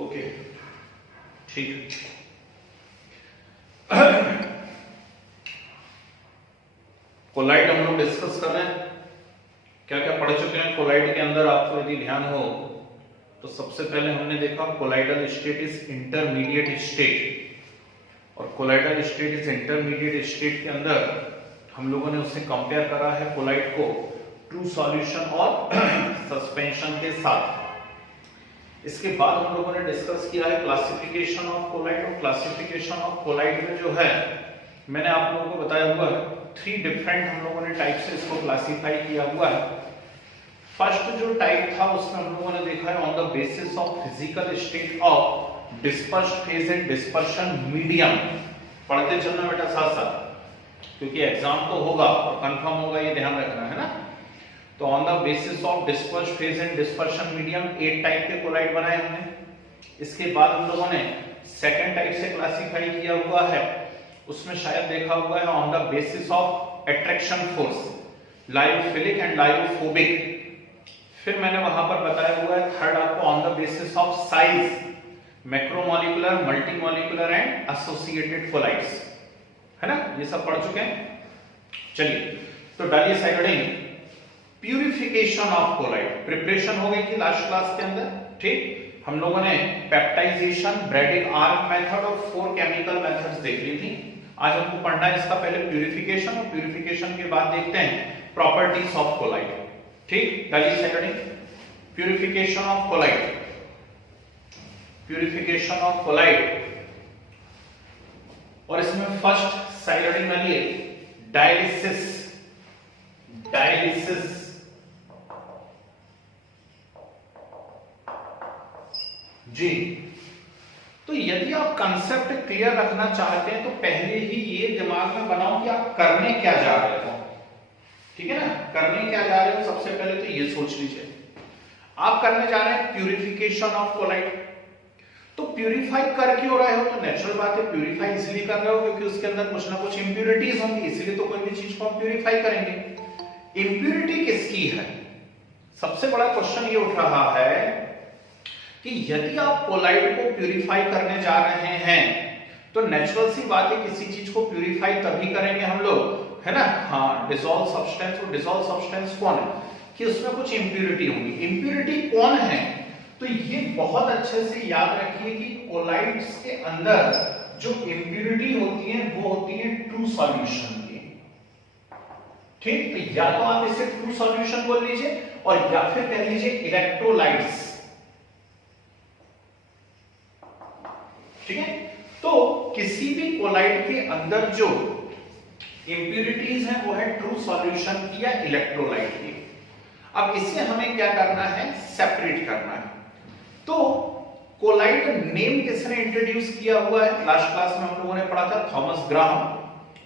Okay, ठीक है। Collide हम लोग डिस्कस कर रहे हैं, क्या क्या पढ़ चुके हैं कोलाइड के अंदर। आपको यदि ध्यान हो तो सबसे पहले हमने देखा colloidal state is intermediate state, और colloidal state is intermediate state के अंदर हम लोगों ने उससे कंपेयर करा है कोलाइड को ट्रू सॉल्यूशन और सस्पेंशन के साथ। इसके बाद हम लोगों ने डिस्कस किया है क्लासिफिकेशन ऑफ कोलाइड, और क्लासिफिकेशन ऑफ कोलाइड में जो है मैंने आप लोगों को बताया हुआ है 3 डिफरेंट हम लोगों ने टाइप से इसको क्लासिफाई किया हुआ है। फर्स्ट जो टाइप था उसमें हम लोगों ने देखा है on the basis of physical state of dispersed phase and dispersion medium. पढ़ते चलना बेटा साथ साथ, क्योंकि एग्जाम तो होगा और कंफर्म होगा, ये ध्यान रखना है ना। तो on the basis of dispersed phase and dispersion medium 8 type के कोलाइड बनाए हमने। इसके बाद हम लोगों ने सेकंड टाइप से क्लासिफाई किया हुआ है, उसमें शायद देखा हुआ है on the basis of attraction force, lyophilic and lyophobic. फिर मैंने वहां पर बताया हुआ है थर्ड आपको on the basis of size, macromolecular, multimolecular and associated colloids, है ना। ये सब पढ़ चुके हैं। चलिए तो डालिए side heading purification of colloid. Preparation हो गई थी लास्ट क्लास के अंदर, ठीक। हम लोगों ने पेप्टाइजेशन, ब्रैडिक आर्क मेथड और 4 केमिकल मेथड्स देख ली थी। आज हमको पढ़ना है इसका पहले प्यूरिफिकेशन, और प्यूरिफिकेशन के बाद देखते हैं प्रॉपर्टीज ऑफ कोलाइड, ठीक। डालिए side heading purification of colloid. Purification of colloid, और इसमें फर्स्ट साइड हेडिंग डालिए डायलिसिस। डायलिसिस जी। तो यदि आप कंसेप्ट क्लियर रखना चाहते हैं तो पहले ही ये दिमाग में बनाओ कि आप करने क्या जा रहे हो, ठीक है ना। करने क्या जा रहे हो सबसे पहले तो ये सोच लीजिए। आप करने जा रहे हैं प्यूरिफिकेशन ऑफ कोलाइड, तो प्यूरिफाई कर क्यों रहे हो? तो नेचुरल बात है, प्यूरिफाई इसलिए कर रहे हो क्योंकि उसके अंदर कुछ ना कुछ इंप्यूरिटीज होंगी, इसलिए तो कोई भी चीज को हम प्यूरिफाई करेंगे। इंप्यूरिटी किसकी है? सबसे बड़ा क्वेश्चन ये उठ रहा है कि यदि आप कोलाइड को प्यूरिफाई करने जा रहे हैं तो नेचुरल सी बात है किसी चीज को प्यूरिफाई तभी करेंगे हम लोग, है ना। हाँ, डिसॉल्व सब्सटेंस, और डिसॉल्व सब्सटेंस कौन है कि उसमें कुछ इंप्यूरिटी होगी। इंप्यूरिटी कौन है? तो ये बहुत अच्छे से याद रखिए कि कोलाइड्स के अंदर जो इंप्यूरिटी होती है वो होती है ट्रू सॉल्यूशन की, ठीक। तो या तो आप इसे ट्रू सॉल्यूशन बोल लीजिए, और या फिर कह लीजिए इलेक्ट्रोलाइट्स, ठीक है। तो किसी भी कोलाइड के अंदर जो इंप्यूरिटीज हैं वो है ट्रू सॉल्यूशन की या इलेक्ट्रोलाइट की। अब इसे हमें क्या करना है? सेपरेट करना है। तो कोलाइड नेम किसने इंट्रोड्यूस किया हुआ है? लास्ट क्लास में हम लोगों ने पढ़ा था थॉमस ग्राहम,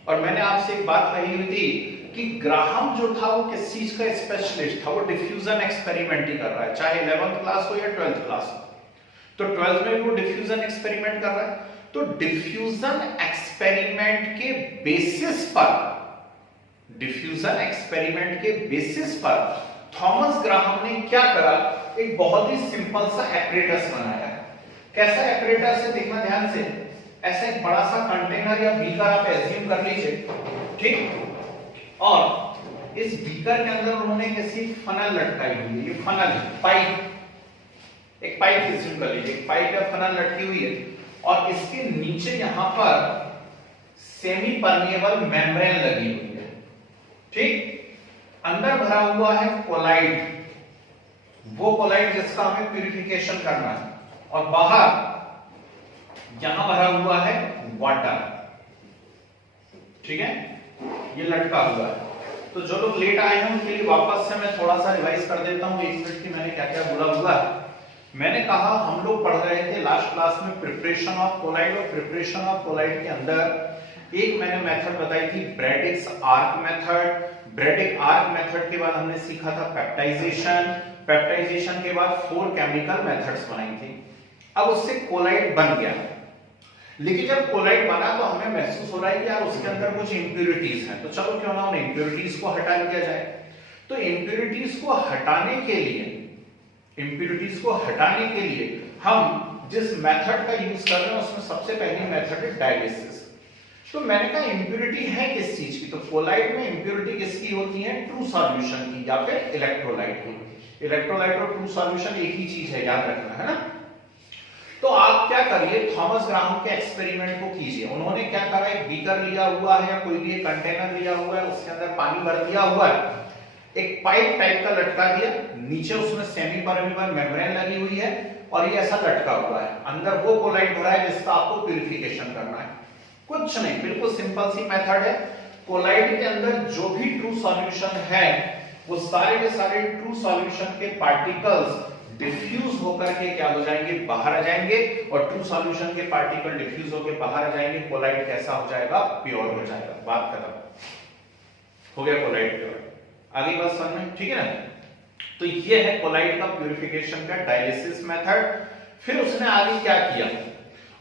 और मैंने आपसे एक बात कही हुई थी कि ग्राहम जो था वो किस चीज का स्पेशलिस्ट था? वो डिफ्यूजन एक्सपेरिमेंट ही कर रहा है, चाहे 11th क्लास हो या 12th क्लास हो। तो 12th में वो डिफ्यूजन एक्सपेरिमेंट कर रहा है। तो डिफ्यूजन एक्सपेरिमेंट के बेसिस पर, डिफ्यूजन एक्सपेरिमेंट के बेसिस पर थॉमस ग्राहम ने क्या करा? एक बहुत ही सिंपल सा एपरेटस बनाया। कैसा एपरेटस है देखना ध्यान से। ऐसा एक बड़ा सा कंटेनर या बीकर आप एज्यूम कर लीजिए, ठीक। और इस बीकर के अंदर उन्होंने कैसी फनल लटकाई हुई है। ये फनल है, पाइप, एक पाइप एज्यूम कर लीजिए, एक पाइप या फनल लटकी हुई है, और इसके नीचे यहां पर सेमी परमिएबल मेम्ब्रेन लगी हुई है, ठीक। अंदर भरा हुआ है कोलाइड, वो कोलाइड जिसका हमें प्यूरिफिकेशन करना है, और बाहर यहां भरा हुआ है वाटर, ठीक है। ये लटका हुआ है। तो जो लोग लेट आए हैं उनके लिए वापस से मैं थोड़ा सा रिवाइज कर देता हूं 1 मिनट की मैंने क्या क्या बोला हुआ है। मैंने कहा हम लोग पढ़ रहे थे लास्ट क्लास में प्रिपरेशन ऑफ कोलाइड, और प्रिपरेशन ऑफ कोलाइड के अंदर एक मैंने मेथड बताई थी ब्रैडिक्स आर्क मेथड। ब्रैडिक आर्क मेथड के बाद हमने सीखा था पेप्टाइजेशन, पेप्टाइजेशन के बाद 4 केमिकल मेथड्स बनाई थी। अब उससे कोलाइड बन गया, लेकिन जब कोलाइड बना तो हमें महसूस हो रहा है कि यार उसके अंदर कुछ इंप्यूरिटीज हैं, तो चलो क्यों ना उन इंप्यूरिटीज को हटा दिया जाए। तो इंप्यूरिटीज को हटाने के लिए, इंप्यूरिटीज को हटाने के लिए हम जिस मेथड का यूज कर रहे हैं उसमें सबसे पहली मेथड है डायलिसिस। तो मैंने कहा इंप्योरिटी है किस चीज की, तो कोलाइट में इंप्योरिटी किसकी होती है, ट्रू सॉल्यूशन की या फिर इलेक्ट्रोलाइट की। इलेक्ट्रोलाइट और ट्रू सॉल्यूशन एक ही चीज है, याद रखना है ना। तो आप क्या करिए, थॉमस ग्राहम के एक्सपेरिमेंट को कीजिए। उन्होंने क्या करा, एक बीकर लिया हुआ है या कोई भी एक कंटेनर लिया हुआ है, उसके अंदर पानी भर दिया हुआ है, एक पाइप टाइप का लटका दिया, नीचे उसमें सेमी परमेबल मेम्ब्रेन लगी हुई है और ये ऐसा लटका हुआ है, अंदर वो कोलाइट भरा है जिसका आपको प्यूरिफिकेशन करना है। कुछ नहीं, बिल्कुल सिंपल सी मेथड है। कोलाइट के अंदर जो भी ट्रू सॉल्यूशन है वो सारे के सारे ट्रू सॉल्यूशन के पार्टिकल्स डिफ्यूज होकर के क्या हो जाएंगे, बाहर आ जाएंगे, और ट्रू सॉल्यूशन के पार्टिकल डिफ्यूज होकर बाहर आ जाएंगे। कोलाइट कैसा हो जाएगा, प्योर हो जाएगा। बात खत्म, हो गया कोलाइट प्योर। आगे बात समझ में, ठीक है ना। तो ये है कोलाइट का प्यूरिफिकेशन का डायलिसिस मेथड। फिर उसने आगे क्या किया,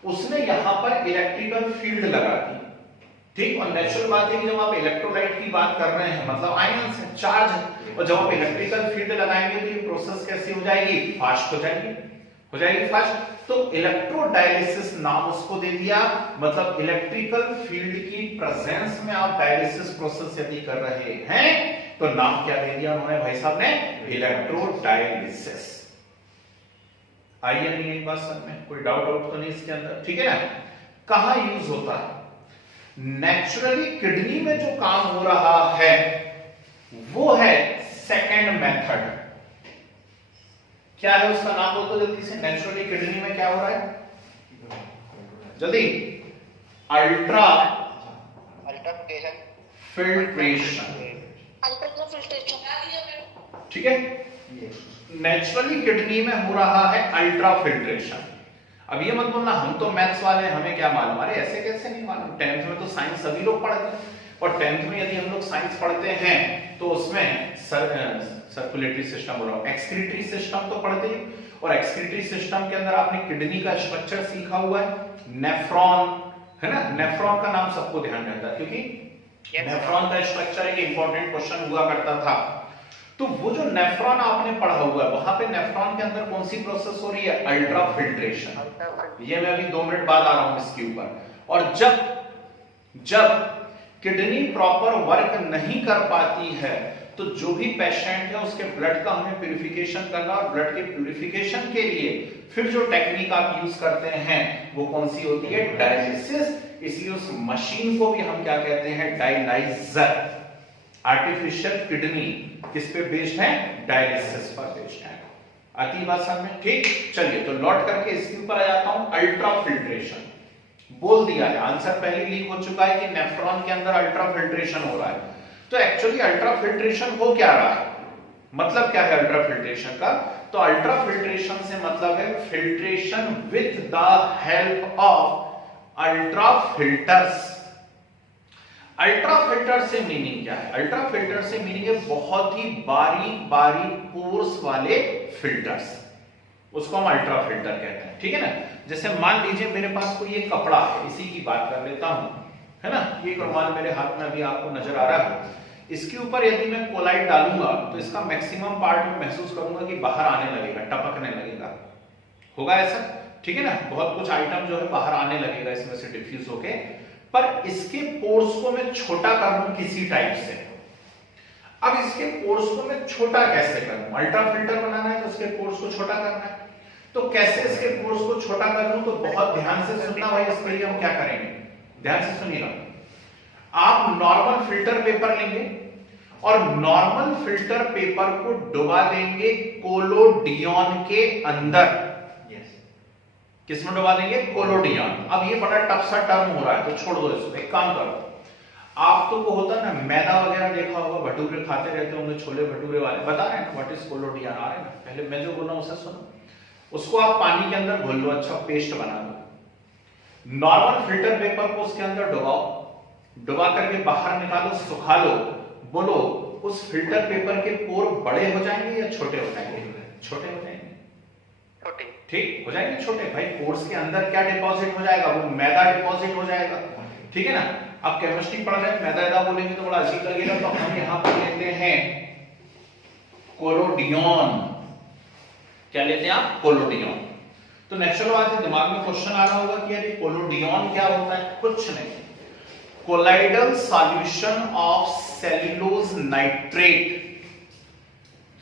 उसने यहां पर इलेक्ट्रिकल फील्ड लगा दी, ठीक। और नेचुरल बात है कि जब आप इलेक्ट्रोलाइट की बात कर रहे हैं मतलब आयंस है, चार्ज है, और जब आप इलेक्ट्रिकल फील्ड लगाएंगे तो ये प्रोसेस कैसी हो जाएगी, फास्ट हो जाएगी फास्ट। तो इलेक्ट्रोडायलिसिस नाम उसको दे दिया, मतलब इलेक्ट्रिकल फील्ड की प्रेजेंस में आप डायलिसिस प्रोसेस यदि कर रहे हैं तो नाम क्या दे दिया उन्होंने, भाई साहब ने, इलेक्ट्रोडायलिसिस। आइए नहीं एक बात समझ में, कोई डाउट तो नहीं इसके अंदर, ठीक है ना। कहां यूज होता है, नेचुरली किडनी में जो काम हो रहा है वो है सेकंड मेथड। क्या है उसका नाम बोल दो जल्दी से, नेचुरली किडनी में क्या हो रहा है जल्दी, अल्ट्रा फिल्ट्रेशन, ठीक है। नेचुरली किडनी में हो रहा है अल्ट्रा फिल्ट्रेशन। अब ये मत बोलना हम तो मैथ्स वाले हैं हमें क्या मालूम, अरे ऐसे कैसे नहीं मालूम, 10th में तो साइंस सभी लोग पढ़ते हैं, और 10th में यदि हम लोग साइंस पढ़ते हैं तो उसमें सर्कुलेटरी सिस्टम बोल रहा हूं, एक्सक्रीटरी सिस्टम तो पढ़ते हैं, और एक्सक्रीटरी सिस्टम के अंदर आपने किडनी का स्ट्रक्चर सीखा हुआ है, नेफ्रॉन है ना। नेफ्रॉन का नाम सबको ध्यान रहता है क्योंकि नेफ्रॉन का स्ट्रक्चर एक इंपॉर्टेंट क्वेश्चन हुआ करता था। तो वो जो नेफ्रॉन आपने पढ़ा हुआ है वहां पे नेफ्रॉन के अंदर कौन सी प्रोसेस हो रही है, अल्ट्रा फिल्ट्रेशन। ये मैं अभी 2 मिनट बाद आ रहा हूं इसके ऊपर। और जब किडनी प्रॉपर वर्क नहीं कर पाती है तो जो भी पेशेंट है उसके ब्लड का हमें प्यूरिफिकेशन करना, और ब्लड के प्यूरिफिकेशन के लिए फिर जो टेक्निक आप यूज करते हैं वो कौन सी होती है, डायलिसिस। इसलिए उस मशीन को भी हम क्या कहते हैं, डायलाइजर। आर्टिफिशियल किडनी किस पे बेस्ड है, डायलिसिस पर बेस्ड है। आती बात समझ में, ठीक। चलिए तो लौट करके इसके ऊपर आ जाता हूं, अल्ट्रा फिल्ट्रेशन बोल दिया है, आंसर पहले लीक हो चुका है कि नेफ्रॉन के अंदर अल्ट्रा फिल्ट्रेशन हो रहा है। तो एक्चुअली अल्ट्रा फिल्ट्रेशन हो क्या रहा है, मतलब क्या है अल्ट्रा फिल्ट्रेशन का, तो अल्ट्रा फिल्ट्रेशन से मतलब है filtration with the help of ultra filters. Ultra filter से मीनिंग क्या है, अल्ट्रा फिल्टर से मीनिंग है बहुत ही बारीक पोर्स वाले फिल्टर्स, उसको हम अल्ट्रा फिल्टर कहते हैं, ठीक है ना। जैसे मान लीजिए मेरे पास कोई एक कपड़ा है, इसी की बात कर लेता हूं, है ना। ये रुमाल मेरे हाथ में अभी आपको नजर आ रहा है, इसके ऊपर यदि मैं कोलाइट डालूंगा तो इसका मैक्सिमम पार्ट में महसूस करूंगा कि बाहर आने लगेगा, टपकने लगेगा, होगा ऐसा, ठीक है ना। बहुत कुछ आइटम जो है बाहर आने लगेगा इसमें से डिफ्यूज होके, पर इसके पोर्स को मैं छोटा कर लूं किसी टाइप से। अब इसके पोर्स को मैं छोटा कैसे करूं, अल्ट्रा फिल्टर बनाना है तो इसके पोर्स को छोटा करना है, तो कैसे इसके पोर्स को छोटा कर लूं, तो बहुत ध्यान से सुनना भाई, इसके लिए हम क्या करेंगे, ध्यान से सुनिएगा। आप नॉर्मल फिल्टर पेपर लेंगे और नॉर्मल फिल्टर पेपर को डुबा देंगे कोलोडियन के अंदर। किसमें डुबा देंगे, कोलोडियन। अब ये बड़ा टफ सा टर्म हो रहा है तो छोड़ दो इसको, एक काम करो, आप तो को होता है ना मैदा वगैरह देखा होगा, भटूरे खाते रहते होंगे, छोले भटूरे वाले बता रहे हैं ना व्हाट इज कोलोडियन, आ रहे हैं ना। पहले मैं जो बोल रहा हूं उसे सुनो, उसको आप पानी के अंदर घोल लो, अच्छा पेस्ट बना लो। नॉर्मल फिल्टर पेपर को उसके अंदर डुबाओ, डुबा करके बाहर निकालो, सुखा लो, बोलो उस फिल्टर पेपर के पोर बड़े हो जाएंगे या छोटे हो जाएंगे, छोटे हो जाएंगे, छोटे, ठीक हो जाएंगे छोटे। भाई पोर्स के अंदर क्या डिपॉजिट हो जाएगा, वो मैदा डिपॉजिट हो जाएगा, ठीक है ना। अब केमिस्ट्री पढ़ रहे हैं, मैदा बोलेंगे तो बड़ा अजीब लगेगा, तो हम यहां पर लेते हैं कोलोडियन। क्या लेते हैं आप, कोलोडियन। तो नेचुरल बात है, दिमाग में क्वेश्चन आ रहा होगा कि यार कोलोडियन क्या होता है। कुछ नहीं, colloidal solution of cellulose nitrate.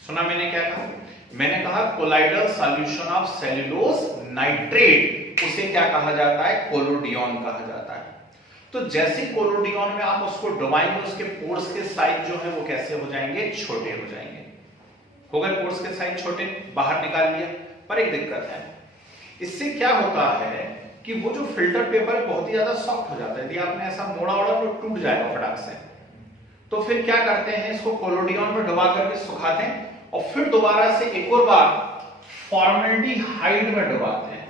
सुना मैंने क्या कहा? मैंने कहा colloidal solution of cellulose nitrate, उसे क्या कहा जाता है? कोलोडियन कहा जाता है। तो जैसे कोलोडियन में आप उसको डुबाएंगे, उसके पोर्स के साइज जो है वो कैसे हो जाएंगे? छोटे हो जाएंगे। हो गए पोर्स के साइज छोटे, बाहर निकाल लिया। पर एक दिक्कत है, इससे क्या होता है कि वो जो फिल्टर पेपर है बहुत ही ज्यादा सॉफ्ट हो जाता है। यदि आपने ऐसा मोड़ा ओड़ा तो टूट जाएगा फटाक से। तो फिर क्या करते हैं, इसको कोलोडियन में डुबा करके सुखाते हैं और फिर दोबारा से एक और बार फॉर्मल्डिहाइड में डुबाते हैं।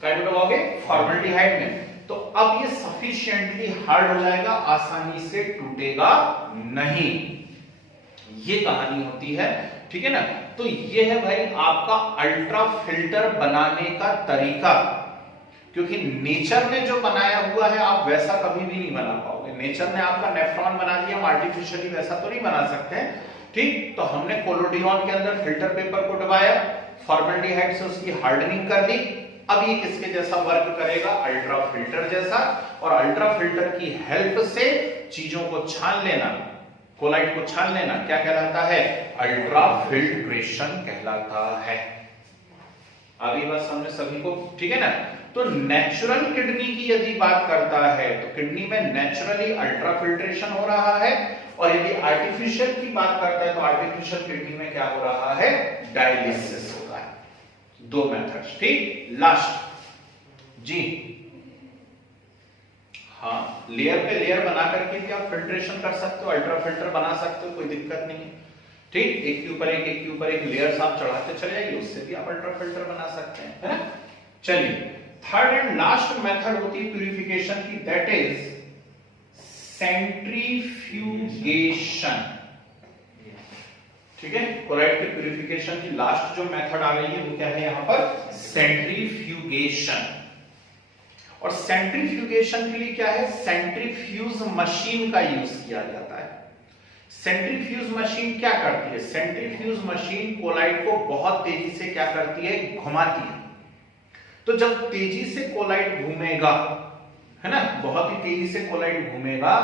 क्या डुबाओगे? फॉर्मल्डिहाइड में। तो अब ये सफिशिएंटली हार्ड हो जाएगा, आसानी से टूटेगा नहीं। ये कहानी होती है, ठीक है ना। तो ये है भाई आपका अल्ट्रा फिल्टर बनाने का तरीका, क्योंकि नेचर ने जो बनाया हुआ है आप वैसा कभी भी नहीं बना पाओगे। नेचर ने आपका नेफ्रॉन बना दिया, हम आर्टिफिशियली वैसा तो नहीं बना सकते हैं, ठीक। तो हमने कोलोडियन के अंदर फिल्टर पेपर को डुबाया, फॉर्मल्डिहाइड से उसकी हार्डनिंग कर दी। अब ये किसके जैसा वर्क करेगा? अल्ट्रा फिल्टर जैसा। और अल्ट्रा फिल्टर की हेल्प से चीजों को छान लेना, कोलाइड को छान लेना क्या कहलाता है? अल्ट्रा फिल्ट्रेशन कहलाता है। अभी बात समझे सभी को, ठीक है ना। तो नेचुरल किडनी की यदि बात करता है तो किडनी में नेचुरली अल्ट्रा फिल्ट्रेशन हो रहा है, और यदि आर्टिफिशियल की बात करता है तो आर्टिफिशियल किडनी में क्या हो रहा है? डायलिसिस हो रहा है। दो मेथड्स, ठीक। लास्ट जी, हाँ, लेयर पे लेयर बना करके भी आप फिल्ट्रेशन कर सकते हो, अल्ट्रा फिल्टर बना सकते हो, कोई दिक्कत नहीं है, ठीक। एक के ऊपर एक, एक के ऊपर एक लेयर्स आप चढ़ाते चले जाइए, उससे भी आप अल्ट्रा फिल्टर बना सकते हैं, है ना। चलिए, थर्ड एंड लास्ट मेथड होती है प्यूरिफिकेशन की, दैट इज सेंट्रीफ्यूगेशन, ठीक है। कोलाइड के प्यूरिफिकेशन की लास्ट जो मेथड आ रही है वो क्या है यहाँ पर? सेंट्रीफ्यूगेशन। और सेंट्रीफ्यूगेशन के लिए क्या है? सेंट्रीफ्यूज मशीन का यूज किया जाता है। सेंट्रीफ्यूज मशीन क्या करती है? सेंट्रीफ्यूज मशीन कोलाइड को बहुत तेजी से क्या करती है? घुमाती है। तो जब तेजी से कोलाइड घूमेगा, है ना, बहुत ही तेजी से कोलाइड घूमेगा,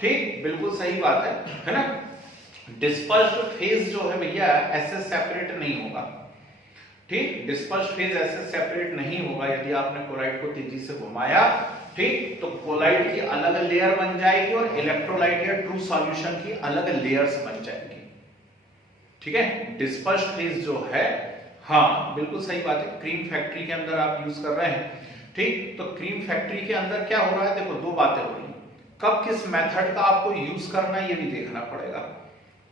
ठीक, बिल्कुल सही बात है ना। डिस्पर्स्ड फेज जो है भैया ऐसे सेपरेट नहीं होगा, ठीक। डिस्पर्स्ड फेज ऐसे सेपरेट नहीं होगा यदि आपने कोलाइड को तेजी से घुमाया, ठीक। तो कोलाइड की अलग लेयर बन जाएगी और इलेक्ट्रोलाइट या ट्रू सॉल्यूशन की अलग लेयर्स बन जाएगी, ठीक है। डिस्पर्स्ड फेज जो है, हाँ बिल्कुल सही बात है, क्रीम फैक्ट्री के अंदर आप यूज कर रहे हैं, ठीक। तो क्रीम फैक्ट्री के अंदर क्या हो रहा है? देखो दो बातें हो रही हैं, कब किस मेथड का आपको यूज करना है ये भी देखना पड़ेगा,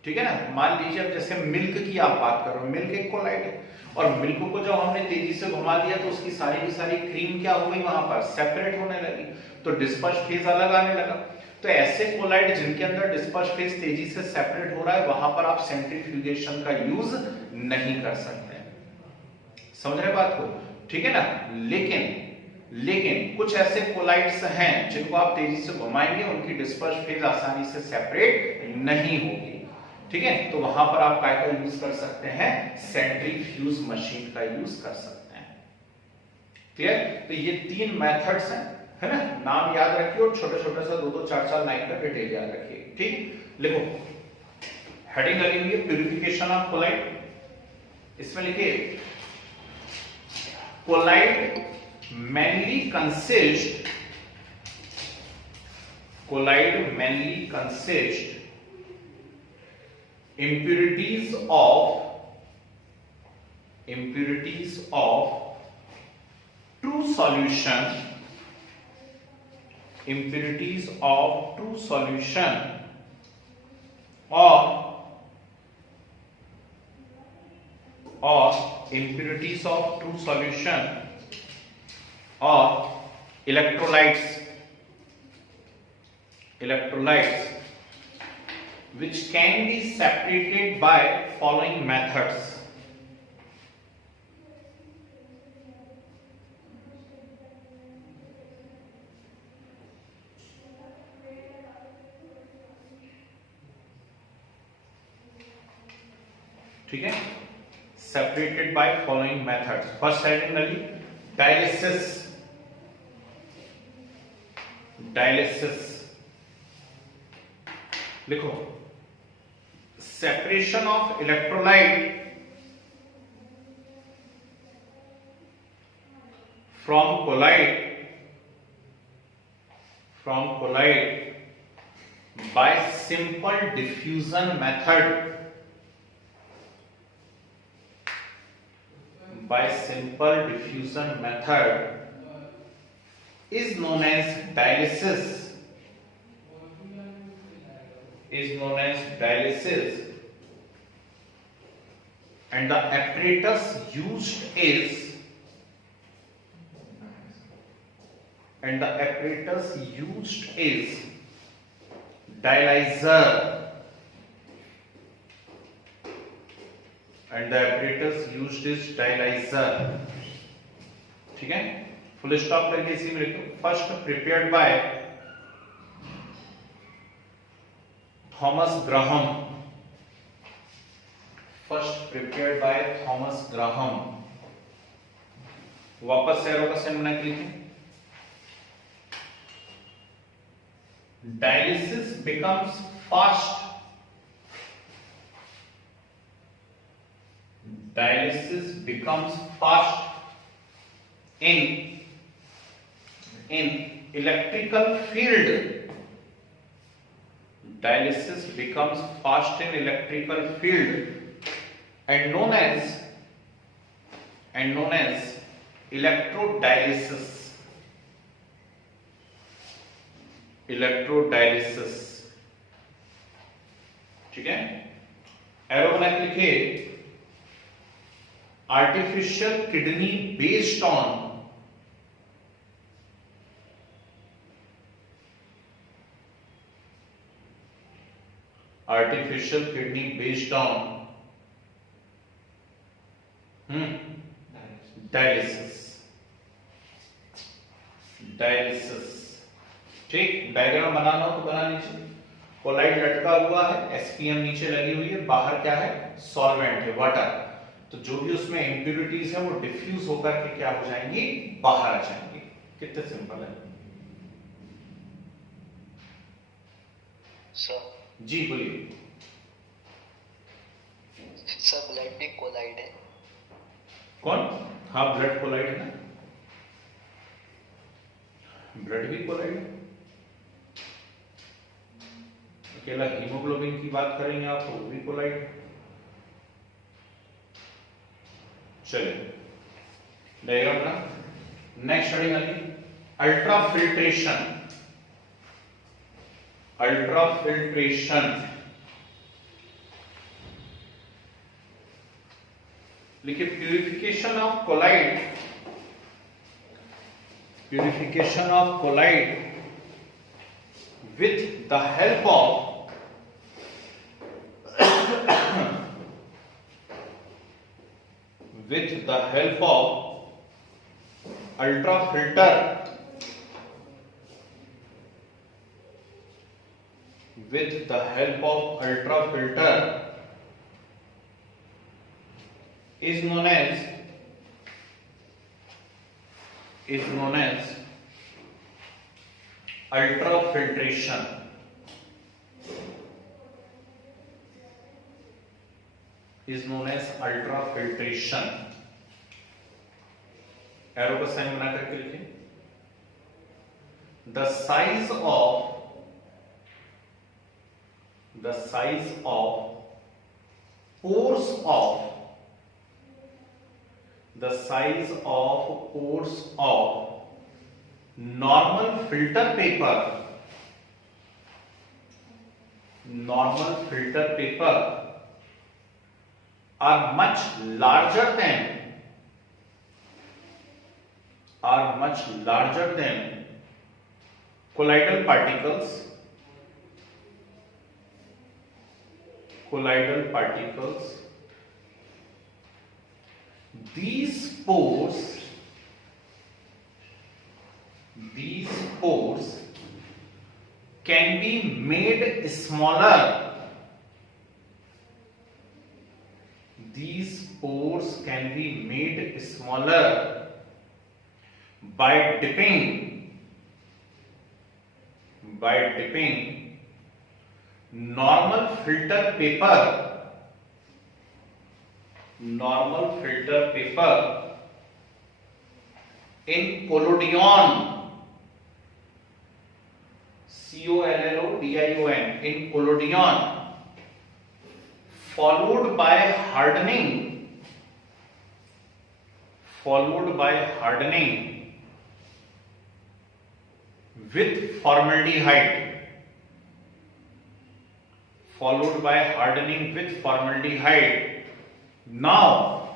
ठीक है ना। मान लीजिए अब जैसे मिल्क की आप बात कर रहे हो, मिल्क एक कोलाइड है, और मिल्क को जब हमने तेजी से घुमा दिया तो उसकी सारी की सारी क्रीम क्या हो गई? वहां पर सेपरेट होने लगी, तो डिस्पर्स फेज अलग आने लगा। तो ऐसे कोलाइड जिनके अंदर डिस्पर्स फेज तेजी से सेपरेट हो रहा है, वहां पर आप सेंट्रीफ्यूगेशन का यूज नहीं कर सकते। समझ रहे बात को, ठीक है ना। लेकिन कुछ ऐसे कोलाइड्स हैं जिनको आप तेजी से घुमाएंगे, उनकी डिस्पर्स फेज आसानी से सेपरेट नहीं होगी, ठीक है। तो वहां पर आप क्या का यूज कर सकते हैं? सेंट्रीफ्यूज मशीन का यूज कर सकते हैं। क्लियर? तो ये तीन मेथड्स हैं, है ना। नाम याद रखिए और छोटे छोटे सा 2-2, 4-4 लाइन का डिटेल याद रखिए, ठीक। लिखो, हेडिंग लगी हुई है प्यूरिफिकेशन ऑफ कोलाइड, इसमें लिखिए collide mainly consist impurities of true solution or impurities of true solution or electrolytes which can be separated by following methods. ठीक है, separated by following methods. First certainly dialysis. लिखो separation of electrolyte from colloid by simple diffusion method is known as dialysis and the apparatus used is dialyzer ठीक है full stop करके इसी में लिखो first prepared by Thomas Graham वापस से arrow का साइन बना के लिखें dialysis becomes fast in electrical field and known as electrodialysis ठीक है एरो बना के लिखिए artificial kidney based on dialysis ठीक डायग्राम बनाना हो तो बना लीजिए कोलाइड लटका हुआ है एसपीएम नीचे लगी हुई है बाहर क्या है सॉल्वेंट है वाटर तो जो भी उसमें इंप्यूरिटीज है वो डिफ्यूज होकर के क्या हो जाएंगी बाहर आ जाएंगी कितने सिंपल है सर जी बोलिए सर ब्लड भी कोलाइड है कौन हाँ ब्लड कोलाइड है ना ब्लड भी कोलाइड है अकेला हीमोग्लोबिन की बात करेंगे आप तो वो भी कोलाइड है चलिए डायग्राम ना नेक्स्ट स्टडी वाली अल्ट्राफिल्ट्रेशन लिखिए purification of colloid with the help of ultrafilter is known as ultrafiltration arrow का साइन बना करके लिखें the size of pores of normal filter paper are much larger than colloidal particles these pores can be made smaller pores can be made smaller by dipping normal filter paper in collodion, collodion, in collodion, followed by hardening with formaldehyde, now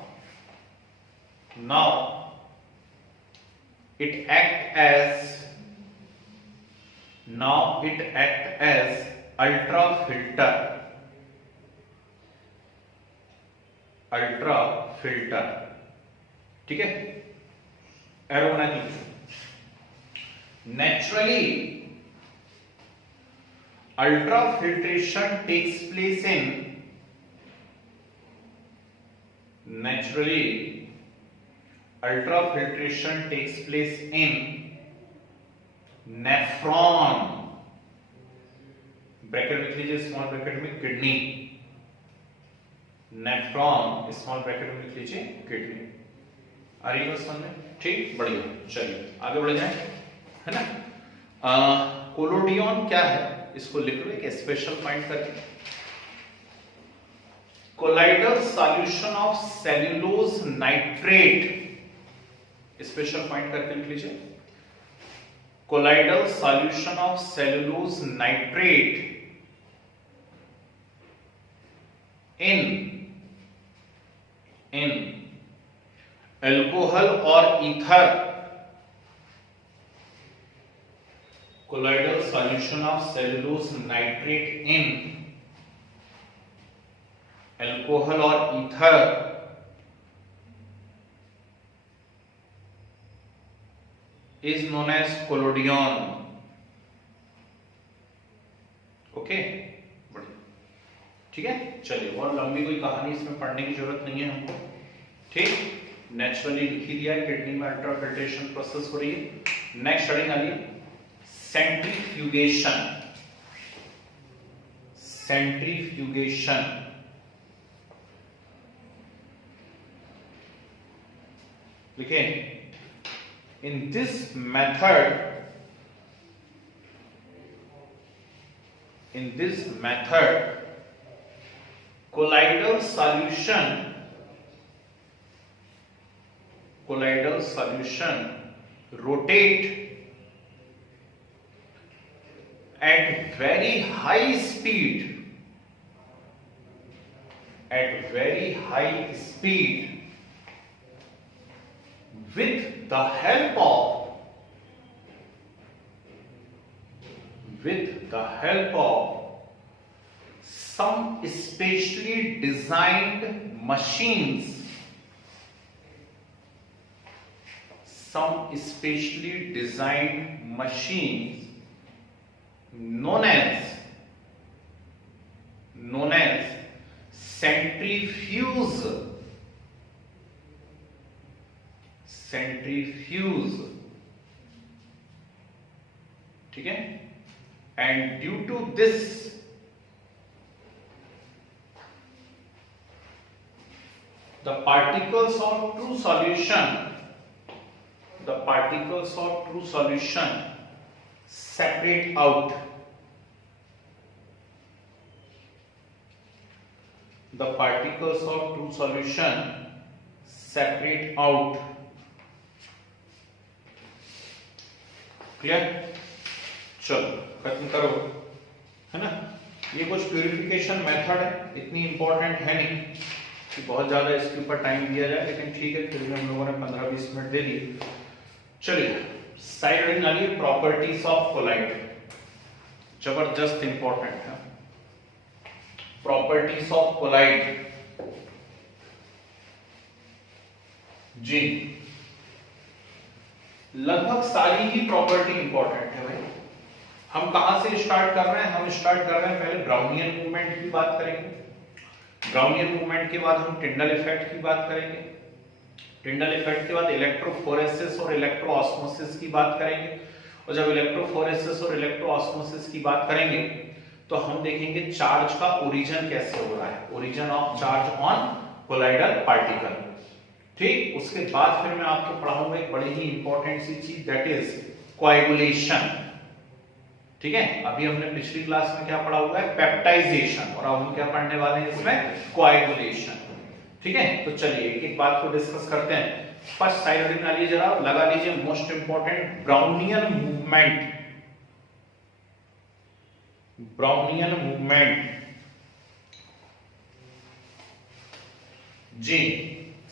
it act as ultra filter, ठीक है। Arrow बना दी। Naturally ultrafiltration takes place in nephron, bracket में लिख लीजिए small bracket में kidney, nephron small bracket में लिख लीजिए किडनी। आ रही है समझ में? ठीक, बढ़िया। चलिए आगे बढ़ जाए, है ना। कोलोडियन क्या है, इसको लिख लो एक स्पेशल पॉइंट करके। Colloidal solution of cellulose nitrate, special point करके लिख लीजिए। Colloidal solution of cellulose nitrate in alcohol और ether, colloidal solution of cellulose nitrate in alcohol or ether is known as collodion। Okay, बढ़िया, ठीक है। चलिए, और लंबी कोई कहानी इसमें पढ़ने की जरूरत नहीं है हमको, ठीक। नेचुरली लिख ही दिया है, किडनी में अल्ट्राफिल्ट्रेशन प्रोसेस हो रही है। नेक्स्ट हेडिंग आ रही है सेंट्रीफ्यूगेशन। देखिए, in this method colloidal solution rotate at very high speed with the help of some specially designed machines, known as centrifuge, ठीक है। And due to this the particles of true solution separate out, clear. चलो खत्म करो, है ना। ये कुछ purification method है, इतनी इंपॉर्टेंट है नहीं कि बहुत ज्यादा इसके ऊपर टाइम दिया जाए, लेकिन ठीक है, फिर भी हम लोगों ने 15-20 मिनट दे दिए। चलिए, साइड हेडिंग आ रही है प्रॉपर्टीज ऑफ कोलाइड, जबरदस्त इंपॉर्टेंट है। प्रॉपर्टीज ऑफ कोलाइड जी, लगभग सारी ही प्रॉपर्टी इंपॉर्टेंट है भाई। हम कहां से स्टार्ट कर रहे हैं? हम स्टार्ट कर रहे हैं, पहले ब्राउनियन मूवमेंट की बात करेंगे। ब्राउनियन मूवमेंट के बाद हम टिंडल इफेक्ट की बात करेंगे। टिंडल इफेक्ट के बाद इलेक्ट्रोफोरेसिस और इलेक्ट्रोऑस्मोसिस की बात करेंगे। और जब इलेक्ट्रोफोरेसिस और इलेक्ट्रोऑस्मोसिस की बात करेंगे तो हम देखेंगे चार्ज का ओरिजिन कैसे हो रहा है, origin of charge on colloidal particle. ठीक, उसके बाद फिर मैं आपको पढ़ाऊंगा एक बड़ी ही इंपॉर्टेंट सी चीज, दैट इज कोएगुलेशन। ठीक है, अभी हमने पिछली क्लास में क्या पढ़ा हुआ है, पेप्टाइजेशन, और अब हम क्या पढ़ने वाले हैं इसमें, कोएगुलेशन। ठीक है, तो चलिए एक एक बात को डिस्कस करते हैं। फर्स्ट साइड में डालिए, जरा लगा लीजिए most important Brownian movement. Brownian movement जी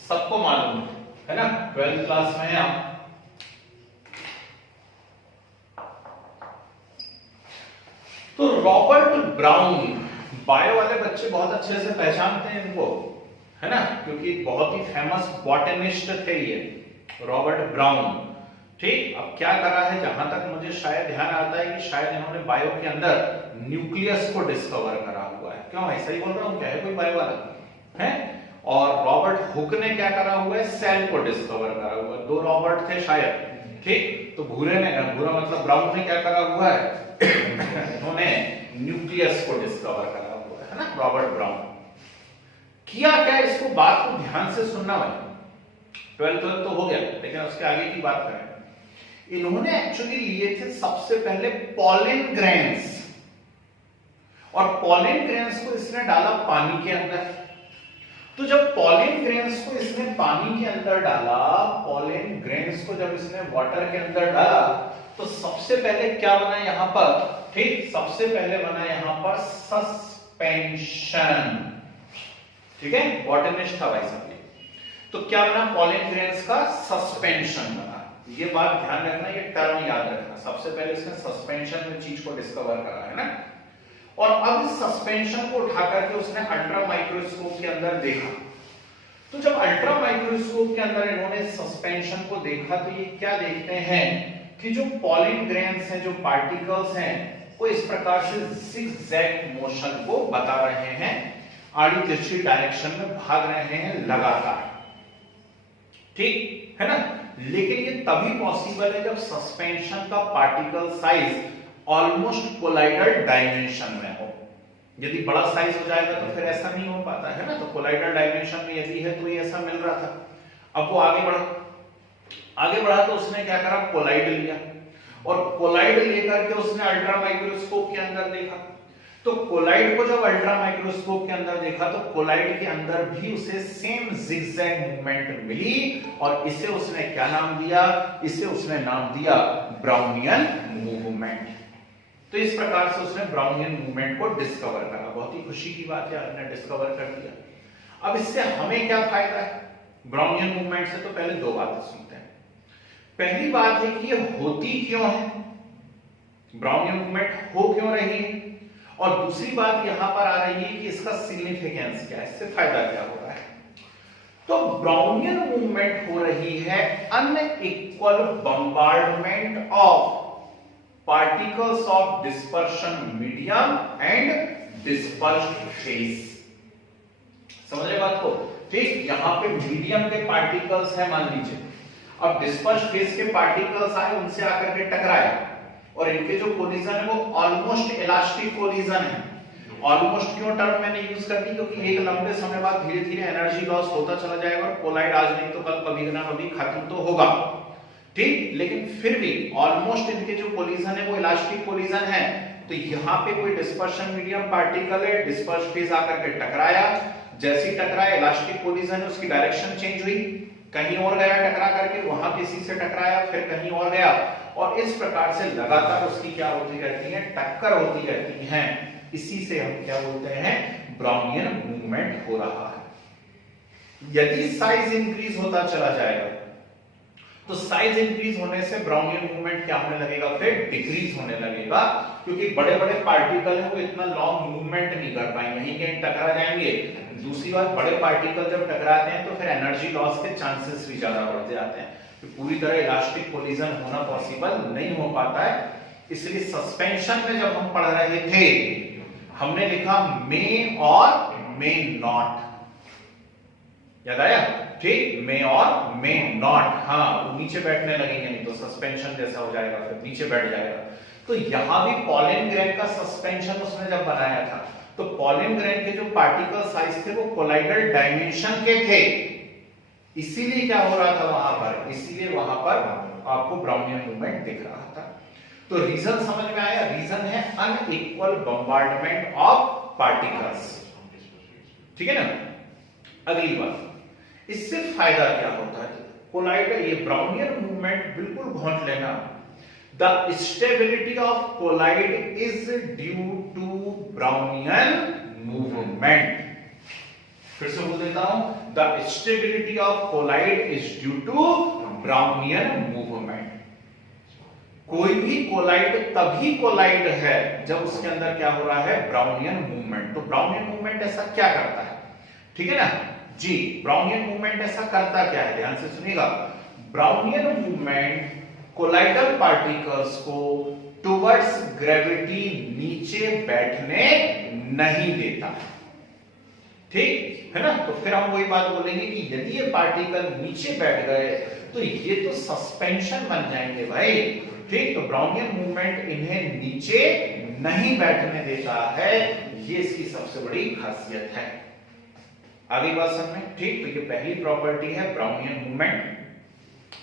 सबको मालूम है ना, 12th क्लास में है आप। तो रॉबर्ट ब्राउन, बायो वाले बच्चे बहुत अच्छे से पहचानते हैं इनको, है ना, क्योंकि बहुत ही फेमस बॉटनिस्ट थे ये रॉबर्ट ब्राउन। ठीक, अब क्या करा है, जहां तक मुझे शायद ध्यान आता है कि शायद इन्होंने बायो के अंदर न्यूक्लियस को डिस्कवर करा हुआ है। क्यों, ऐसा ही बोल रहा हूं क्या, है कोई बायो वाला है? और रॉबर्ट हुक ने क्या करा हुआ है, सेल को डिस्कवर करा हुआ है। दो रॉबर्ट थे शायद। ठीक, तो भूरा मतलब ब्राउन ने क्या करा हुआ है इन्होंने न्यूक्लियस को डिस्कवर करा हुआ है ना, रॉबर्ट ब्राउन। किया क्या, इसको बात को ध्यान से सुनना भाई, 12th तो हो गया, लेकिन उसके आगे की बात करें। इन्होंने एक्चुअली लिए थे सबसे पहले पॉलन ग्रेन्स, और पॉलन ग्रेन्स को इसने डाला पानी के अंदर। तो जब पॉलन ग्रेन्स को इसने पानी के अंदर डाला, पॉलन ग्रेन्स को जब इसने वाटर के अंदर डाला, तो सबसे पहले क्या बना यहां पर, ठीक, सबसे पहले बना यहां पर सस्पेंशन। ठीक है, बॉटनिस्ट था भाई साहब। तो क्या बना, पॉलन ग्रेन्स का सस्पेंशन बना। ये बात ध्यान रखना, ये टर्म याद रखना, सबसे पहले इसने सस्पेंशन में चीज को डिस्कवर करा है ना। और अब इस सस्पेंशन को उठा करके उसने अल्ट्रा माइक्रोस्कोप के अंदर देखा। तो जब अल्ट्रा माइक्रोस्कोप के अंदर इन्होंने सस्पेंशन को देखा, तो ये क्या देखते हैं कि जो पॉलन ग्रेन्स हैं, जो पार्टिकल्स हैं, वो इस प्रकार से जिगजैग मोशन को बता रहे हैं, आड़ी तिरछी डायरेक्शन में भाग रहे हैं लगातार। ठीक है ना, लेकिन ये तभी पॉसिबल है जब सस्पेंशन का particle size almost colloidal dimension में हो। यदि बड़ा साइज हो जाएगा तो फिर ऐसा नहीं हो पाता है ना। तो कोलाइडल डायमेंशन में यदि है तो ये ऐसा मिल रहा था। अब वो आगे बढ़ा तो उसने क्या करा, कोलाइड लिया, और कोलाइड लेकर के उसने अल्ट्रा माइक्रोस्कोप के अंदर देखा। तो कोलाइड को जब अल्ट्रा माइक्रोस्कोप के अंदर देखा, तो कोलाइड के अंदर भी उसे सेम जिगजैग मूवमेंट मिली, और इसे उसने क्या नाम दिया, इसे उसने नाम दिया ब्राउनियन मूवमेंट। तो इस प्रकार से उसने ब्राउनियन मूवमेंट को डिस्कवर करा। बहुत ही खुशी की बात है, आपने डिस्कवर कर दिया। अब इससे हमें क्या फायदा है ब्राउनियन मूवमेंट से? तो पहले दो बातें सुनते हैं। पहली बात है कि ये होती क्यों है, ब्राउनियन मूवमेंट हो क्यों रही है, और दूसरी बात यहां पर आ रही है कि इसका सिग्निफिकेंस क्या है, इससे फायदा क्या हो रहा है। तो ब्राउनियन मूवमेंट हो रही है unequal bombardment of particles of dispersion medium and dispersed phase। समझ रहे बात को? ठीक, यहां पे मीडियम के पार्टिकल्स है मान लीजिए, अब डिस्पर्स्ड फेज के पार्टिकल्स आए, उनसे आकर के टकराए, और इनके जो कोलिजन है वो ऑलमोस्ट इलास्टिक कोलिजन है। ऑलमोस्ट क्यों टर्म मैंने यूज कर दी, क्योंकि एक लंबे समय बाद धीरे धीरे एनर्जी लॉस होता चला जाएगा, और कोलाइड आज नहीं तो कल कभी ना कभी खत्म तो होगा। ठीक, लेकिन फिर भी ऑलमोस्ट इनके जो कोलिजन है वो इलास्टिक कोलिजन है। तो यहाँ पे कोई डिस्पर्शन मीडियम पार्टिकल है, डिस्पर्स फेज आकर के टकराया, जैसे ही टकराया इलास्टिक कोलिजन है, उसकी डायरेक्शन चेंज हुई, कहीं और गया टकरा करके, वहां किसी से टकराया, फिर कहीं और गया, और इस प्रकार से लगातार उसकी क्या होती रहती है, टक्कर होती रहती है। इसी से हम क्या बोलते हैं, ब्राउनियन मूवमेंट हो रहा है। यदि साइज इंक्रीज होता चला जाएगा, तो साइज इंक्रीज होने से ब्राउनियन मूवमेंट क्या होने लगेगा, फिर डिक्रीज होने लगेगा, क्योंकि बड़े बड़े पार्टिकल हैं वो इतना लॉन्ग मूवमेंट नहीं कर पाएंगे, यहीं कहीं टकरा जाएंगे। दूसरी बात, बड़े पार्टिकल जब टकराते हैं तो फिर एनर्जी लॉस के चांसेस भी ज्यादा बढ़ जाते हैं, तो पूरी तरह इलास्टिक कोलिजन होना पॉसिबल नहीं हो पाता है। इसलिए सस्पेंशन में जब हम पढ़ रहे थे, हमने लिखा मे और मे नॉट, याद आया? ठीक, मे और मे नॉट, हाँ वो नीचे बैठने लगेंगे, नहीं तो सस्पेंशन जैसा हो जाएगा, फिर नीचे बैठ जाएगा। तो यहां भी पॉलन ग्रेन का सस्पेंशन उसने जब बनाया था, तो पॉलन ग्रेन के जो पार्टिकल साइज थे वो कोलाइडल डायमेंशन के थे, इसीलिए क्या हो रहा था वहां पर, इसीलिए वहां पर आपको ब्राउनियन मूवमेंट दिख रहा था। तो रीजन समझ में आया? रीजन है अनइक्वल बम्बार्डमेंट ऑफ पार्टिकल्स, ठीक है ना। अगली बात, इससे फायदा क्या होता है? कोलाइडल, ये ब्राउनियन मूवमेंट बिल्कुल घोंट लेना। The stability of colloid is due to Brownian movement. फिर से बोल देता हूं, the stability of colloid is due to Brownian movement. कोई भी कोलाइड तभी कोलाइड है जब उसके अंदर क्या हो रहा है? Brownian movement. तो ब्राउनियन मूवमेंट ऐसा क्या करता है? ठीक है ना जी, ब्राउनियन मूवमेंट ऐसा करता क्या है? ध्यान से सुनिएगा। ब्राउनियन मूवमेंट कोलाइडल पार्टिकल्स को टुवर्ड्स ग्रेविटी नीचे बैठने नहीं देता, ठीक है ना। तो फिर हम वही बात बोलेंगे कि यदि ये पार्टिकल नीचे बैठ गए तो ये तो सस्पेंशन बन जाएंगे भाई, ठीक। तो ब्राउनियन मूवमेंट इन्हें नीचे नहीं बैठने देता है, ये इसकी सबसे बड़ी खासियत है। आगे बात समझ में, ठीक। तो ये पहली प्रॉपर्टी है ब्राउनियन मूवमेंट।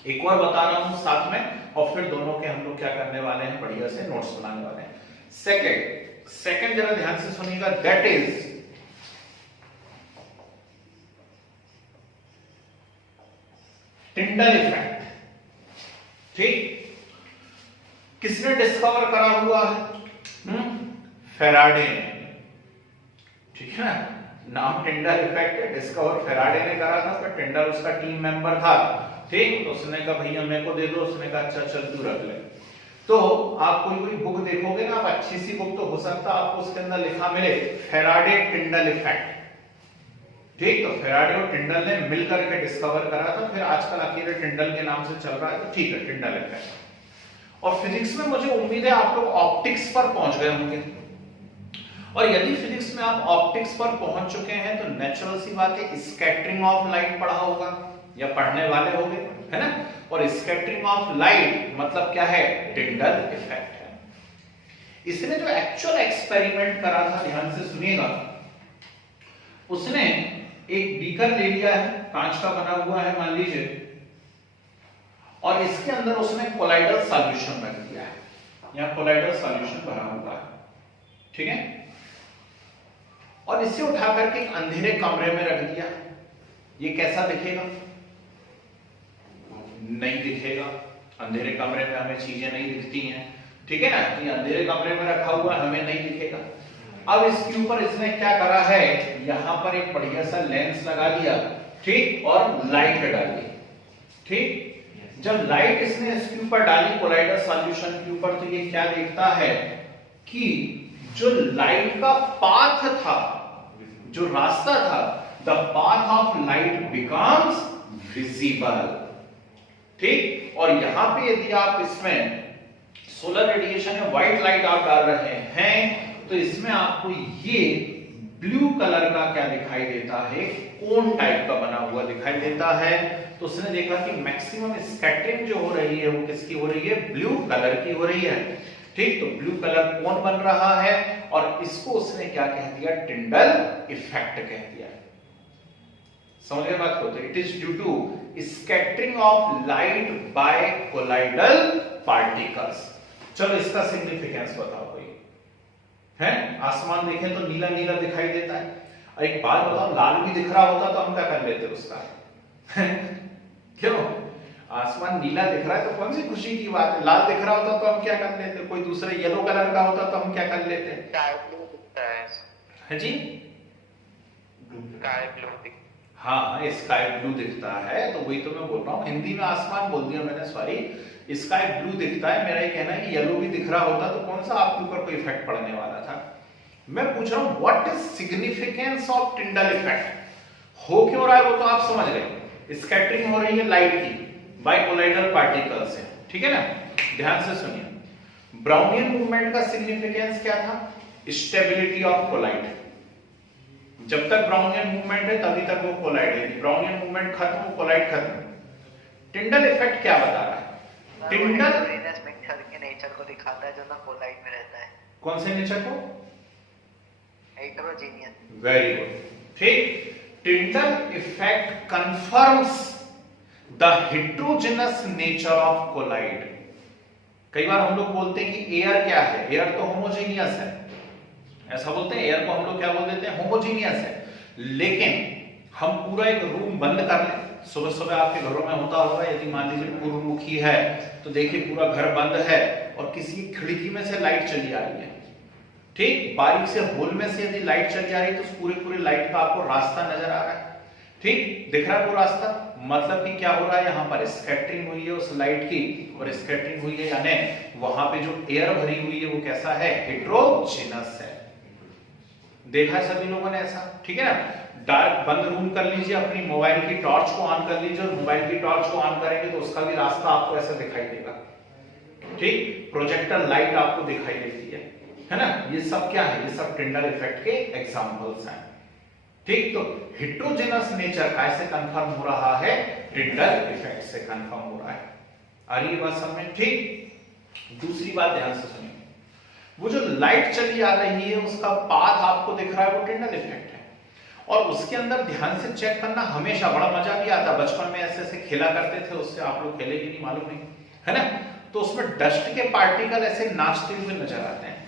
एक और बता रहा हूं साथ में, और फिर दोनों के हम लोग क्या करने वाले हैं, बढ़िया से नोट्स बनाने वाले हैं। सेकंड जरा ध्यान से सुनिएगा, दैट इज टिंडल इफेक्ट, ठीक। किसने डिस्कवर करा हुआ है? फेराडे ने, ठीक है ना। नाम टिंडल इफेक्ट है, डिस्कवर फेराडे ने करा था, पर टिंडल उसका टीम मेंबर था, ठीक। तो उसने कहा भैया मेरे को दे दो, उसने कहा अच्छा चल तू रख ले। तो आप कोई बुक देखोगे ना, आप अच्छी सी बुक तो हो सकता है आपको उसके अंदर लिखा मिले फेराडे टिंडल इफेक्ट, ठीक। तो फेराडे और टिंडल ने मिलकर के डिस्कवर करा था, फिर आजकल अकेले टिंडल के नाम से चल रहा है, तो ठीक है टिंडल इफेक्ट। और फिजिक्स में मुझे उम्मीद है आप लोग ऑप्टिक्स पर पहुंच गए होंगे, और यदि फिजिक्स में आप ऑप्टिक्स पर पहुंच चुके हैं तो नेचुरल सी बात है स्कैटरिंग ऑफ लाइट पढ़ा होगा या पढ़ने वाले होंगे, है ना। और स्कैटरिंग ऑफ लाइट मतलब क्या है? टिंडल इफेक्ट है। इसने जो एक्चुअल एक्सपेरिमेंट करा था, ध्यान से सुनिएगा, उसने एक बीकर ले लिया है, कांच का बना हुआ है मान लीजिए, और इसके अंदर उसने कोलाइडल सॉल्यूशन रख दिया है, यहां कोलाइडल सॉल्यूशन भरा हुआ है, ठीक है। और इसे उठा करके एक अंधेरे कमरे में रख दिया। ये कैसा दिखेगा? नहीं दिखेगा, अंधेरे कमरे में हमें चीजें नहीं दिखती हैं, ठीक है ना। ये अंधेरे कमरे में रखा हुआ हमें नहीं दिखेगा। अब इसके ऊपर इसने क्या करा है, यहां पर एक बढ़िया सा लेंस लगा दिया, ठीक, और लाइट डाली, ठीक। जब लाइट इसने इसके ऊपर डाली कोलाइडल सॉल्यूशन के ऊपर, तो ये क्या देखता है कि जो लाइट का पाथ था, जो रास्ता था, the path of light becomes visible, ठीक। और यहां पे यदि आप इसमें सोलर रेडिएशन या व्हाइट लाइट आप डाल रहे हैं, तो इसमें आपको ये ब्लू कलर का क्या दिखाई देता है? कोन टाइप का बना हुआ दिखाई देता है। तो उसने देखा कि मैक्सिमम स्कैटरिंग जो हो रही है वो किसकी हो रही है? ब्लू कलर की हो रही है, ठीक। तो ब्लू कलर कोन बन रहा है, और इसको उसने क्या कह दिया? टिंडल इफेक्ट कह दिया। समझ गए बात को? तो it is due to scattering of light by colloidal particles. चलो इसका सिग्निफिकेंस बताओ कोई है? आसमान देखें तो नीला नीला दिखाई देता है, और एक बात बताओ, लाल भी दिख रहा होता तो हम क्या कर लेते उसका? क्यों? आसमान नीला दिख रहा है तो कौन सी खुशी की बात है, लाल दिख रहा होता तो हम क्या कर लेते? कोई दूसरा येलो कलर का होता तो हम क्या कर लेते? स्काई ब्लू दिखता है जी, स्काई ब्लू दिखता हाँ स्काई ब्लू दिखता है। तो वही तो मैं बोल रहा हूँ, हिंदी में आसमान बोल दिया मैंने, सॉरी। स्काई ब्लू दिखता है, मेरा ये कहना है कि येलो भी दिख रहा होता तो कौन सा आपके ऊपर कोई इफेक्ट पड़ने वाला था। मैं पूछ रहा हूं what is significance of Tyndall effect? हो क्यों रहा है वो तो आप समझ गए, स्कैटरिंग हो रही है लाइट की बाय कोलाइडल पार्टिकल से, ठीक है ना। ध्यान से सुनिए, ब्राउनियन मूवमेंट का सिग्निफिकेंस क्या था? Stability of colloid. जब तक ब्राउनियन मूवमेंट है तभी तक वो कोलाइड है, ब्राउनियन मूवमेंट खत्म, वो कोलाइड खत्म। टिंडल इफेक्ट क्या बता रहा है? टिंडल हेटेरोजेनस मिक्सचर के नेचर को दिखाता है जो ना कोलाइड में रहता है। कौन से नेचर को? हेटेरोजेनियस। वेरी गुड, ठीक। Tyndall effect confirms the heterogeneous nature of colloid. कई बार हम लोग बोलते हैं कि एयर क्या है, एयर तो होमोजेनियस है, ऐसा बोलते हैं, एयर को हम लोग क्या बोल देते हैं? होमोजेनियस है। लेकिन हम पूरा एक रूम बंद कर लें, सुबह सुबह आपके घरों में होता होगा, यदि मान लीजिए पूर्वमुखी है तो देखिए पूरा घर बंद है और किसी खिड़की में से लाइट चली आ रही है, ठीक, बारीक से होल में से यदि लाइट चली आ रही है तो पूरे लाइट का आपको रास्ता नजर आ रहा है, ठीक, दिख रहा है वो रास्ता। मतलब कि क्या हो रहा है, यहाँ पर स्कैटरिंग हुई है उस लाइट की, और स्कैटरिंग हुई है यानी वहां पे जो एयर भरी हुई है वो कैसा है? हेटेरोजेनस है। देखा है सभी लोगों ने ऐसा, ठीक है ना। डार्क बंद रूम कर लीजिए, अपनी मोबाइल की टॉर्च को ऑन कर लीजिए, और मोबाइल की टॉर्च को ऑन करेंगे तो उसका भी रास्ता आपको ऐसा दिखाई देगा, ठीक, प्रोजेक्टर लाइट आपको दिखाई देती है ना। ये सब क्या है? ये सब टिंडल इफेक्ट के एग्जांपल्स हैं, ठीक। तो हेटेरोजेनस नेचर कैसे कंफर्म हो रहा है? टिंडल इफेक्ट से कंफर्म हो रहा है। आ रही है बात समझ में, ठीक। दूसरी बात ध्यान से सुनिए, वो जो लाइट चली आ रही है उसका पाथ आपको दिख रहा है, वो टिंडल इफेक्ट है। और उसके अंदर ध्यान से चेक करना, हमेशा बड़ा मजा भी आता, बचपन में ऐसे ऐसे खेला करते थे, उससे आप लोग खेले कि नहीं मालूम नहीं, है ना। तो उसमें डस्ट के पार्टिकल ऐसे नाचते हुए नजर आते हैं,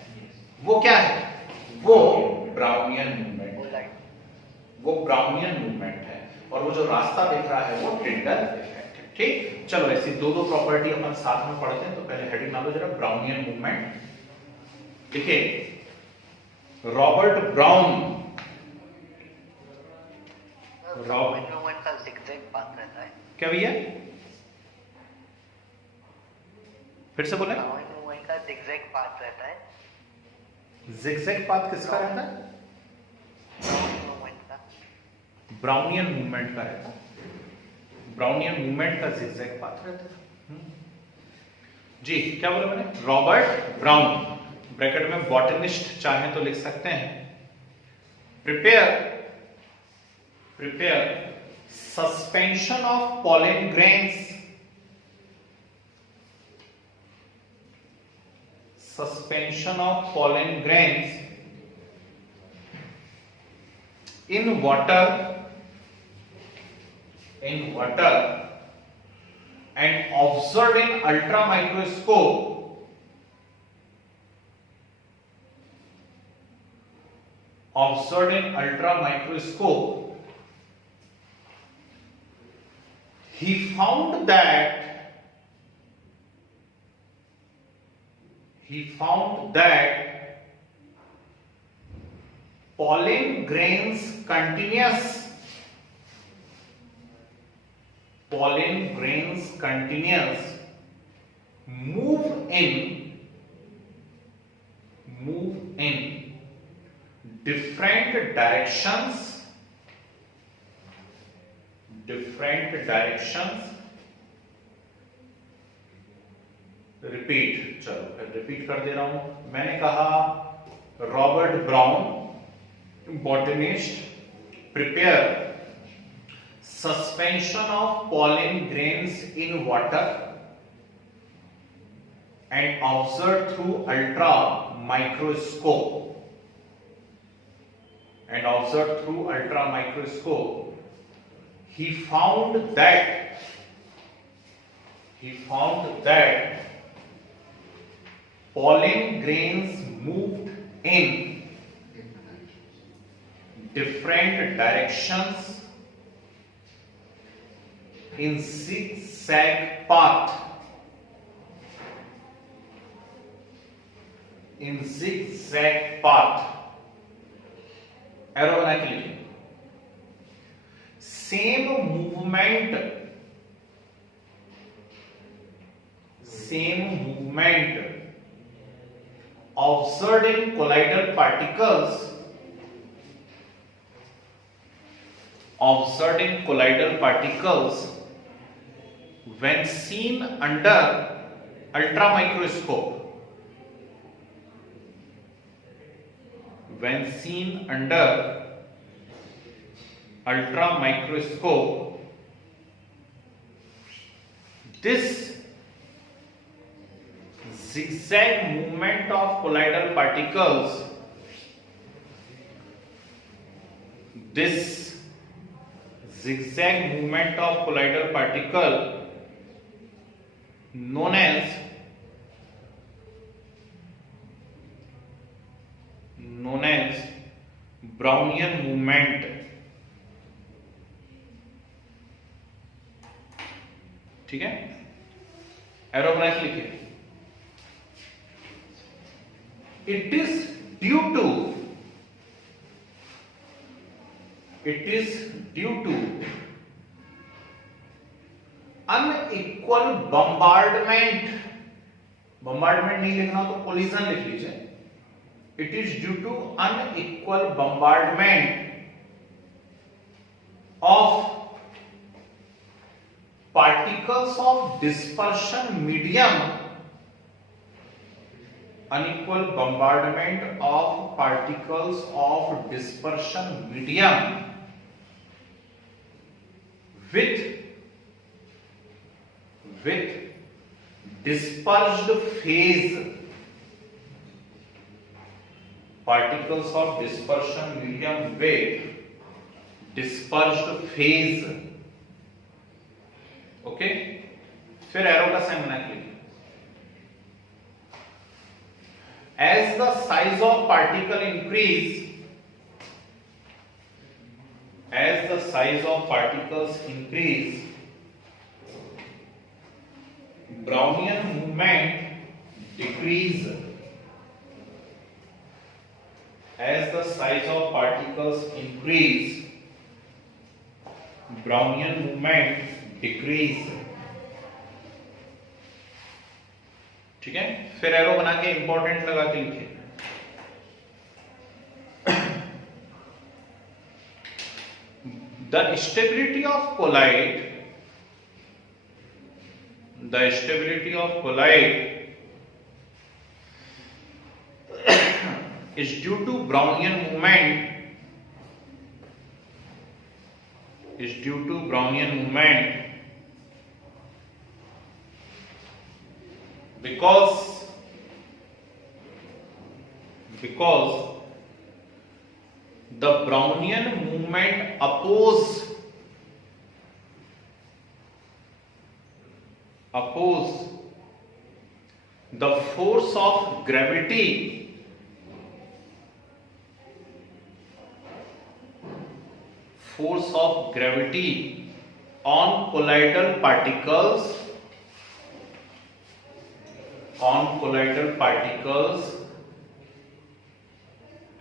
वो क्या है? वो ब्राउनियन मूवमेंट, वो ब्राउनियन मूवमेंट है। और वो जो रास्ता दिख रहा है वो टिंडल इफेक्ट है, ठीक। चलो ऐसी दो प्रॉपर्टी अपन साथ में पढ़ते हैं। तो पहले हेडिंग मान लो जरा, ब्राउनियन मूवमेंट। देखिए, रॉबर्ट ब्राउन, मूवमेंट का ज़िगज़ैग पाथ रहता है। क्या भैया? फिर से बोले। मूवमेंट का ज़िगज़ैग पाथ रहता है। ज़िगज़ैग पाथ किसका रहता है? ब्राउनियन मूवमेंट का रहता है। ब्राउनियन मूवमेंट का ज़िगज़ैग पाथ रहता है। जी, क्या बोला मैंने? रॉबर्ट ब्राउन, ब्रैकेट में बॉटनिस्ट चाहे तो लिख सकते हैं। Prepare suspension of pollen grains, suspension of pollen grains in water and observed in ultra microscope, he found that pollen grains continuous move in different directions, repeat, चलो repeat कर दे रहा हूं। मैंने कहा Robert brown botanist prepare suspension of pollen grains in water and observe through ultra microscope, he found that pollen grains moved in different directions in zigzag path, arrow बना के लिखिए। same movement observed in colloidal particles when seen under ultra microscope, ultra microscope, this zigzag movement of colloidal particles, this zigzag movement of colloidal particle known as Brownian movement. ठीक है, arrow बना के लिखिए. It is due to unequal bombardment नहीं लिखना तो collision लिख लीजिए. It is due to unequal bombardment of particles of dispersion medium, unequal bombardment of particles of dispersion medium with dispersed phase, particles of dispersion medium with dispersed phase. Okay, फिर arrow का sign बना के लिखिए. As the size of particle increase, as the size of particles increase, Brownian movement decrease. As the size of particles increase, Brownian movement decrease. ठीक है, फिर arrow बना के इंपॉर्टेंट लगा के लिखिए. The stability of colloid, is due to Brownian movement, because the Brownian movement oppose the force of gravity on colloidal particles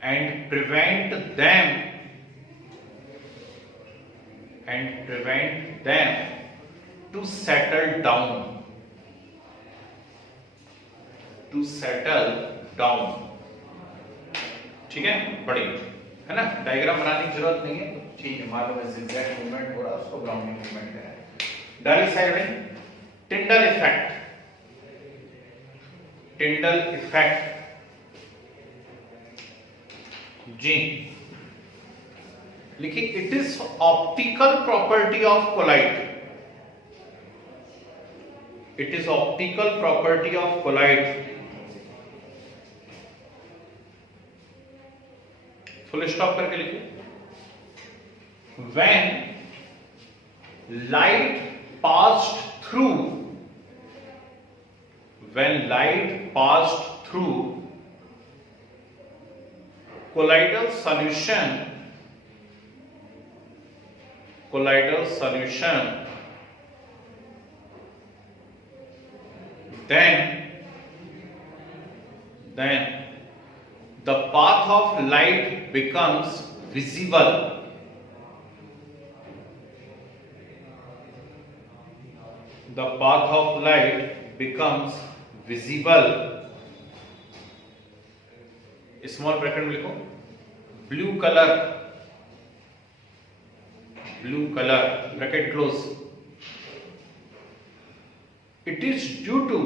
and prevent them to settle down. ठीक है, बढ़िया है ना. डायग्राम बनाने की जरूरत नहीं है. ठीक है, मान लो मैं zigzag मूवमेंट हो रहा है, उसको ब्राउनिंग मूवमेंट है. डायरेक्ट साइड में टिंडल इफेक्ट जी लिखिए. It is optical property of colloid. Full stop करके लिखिए. When light passed through colloidal solution, then the path of light becomes visible. The path of light becomes visible. Small bracket में लिखो. Blue colour bracket close. It is due to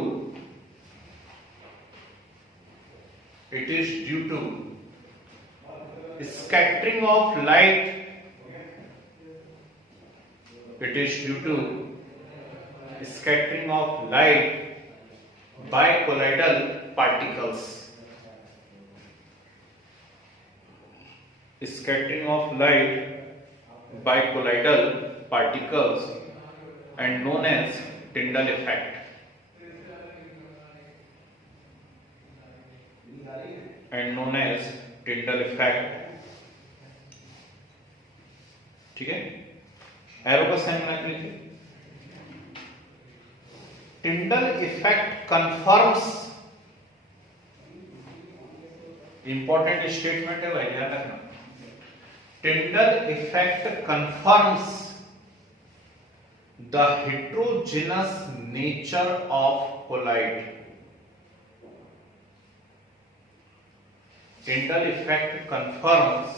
scattering of light It is due to scattering of light by colloidal particles. Scattering of light by colloidal particles and known as Tyndall effect. And known as Tyndall effect. ठीक है, arrow का sign बना लीजिए. Tyndall effect confirms, important statement है भाई, ध्यान रखना. Tyndall effect confirms the heterogeneous nature of colloid. Tyndall effect confirms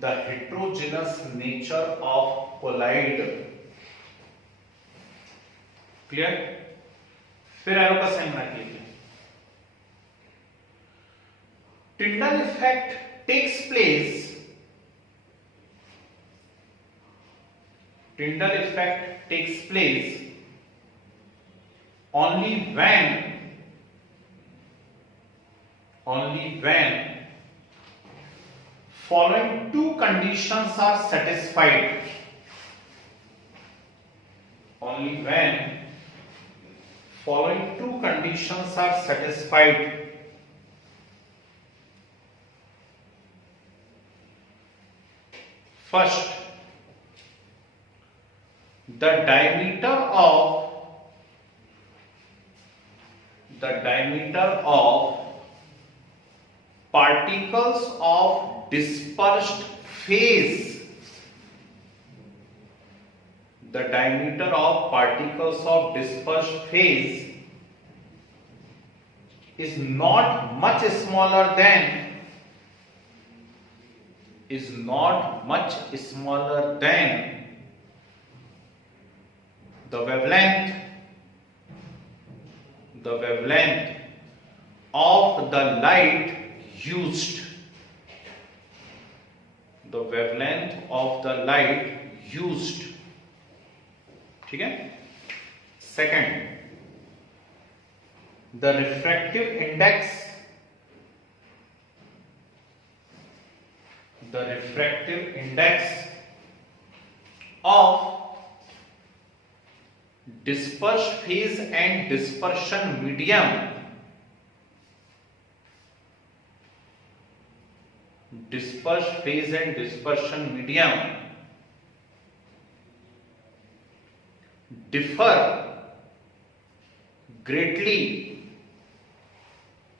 the heterogeneous nature of colloid. Clear? फिर एरो का साइन बना लीजिए. Tyndall effect takes place. Tyndall effect takes place only when following two conditions are satisfied. Only when following two conditions are satisfied. First, the diameter of particles of dispersed phase. The diameter of particles of dispersed phase is not much smaller than the wavelength of the light used. The wavelength of the light used. ठीक है. Second, the refractive index of dispersed phase and dispersion medium differ greatly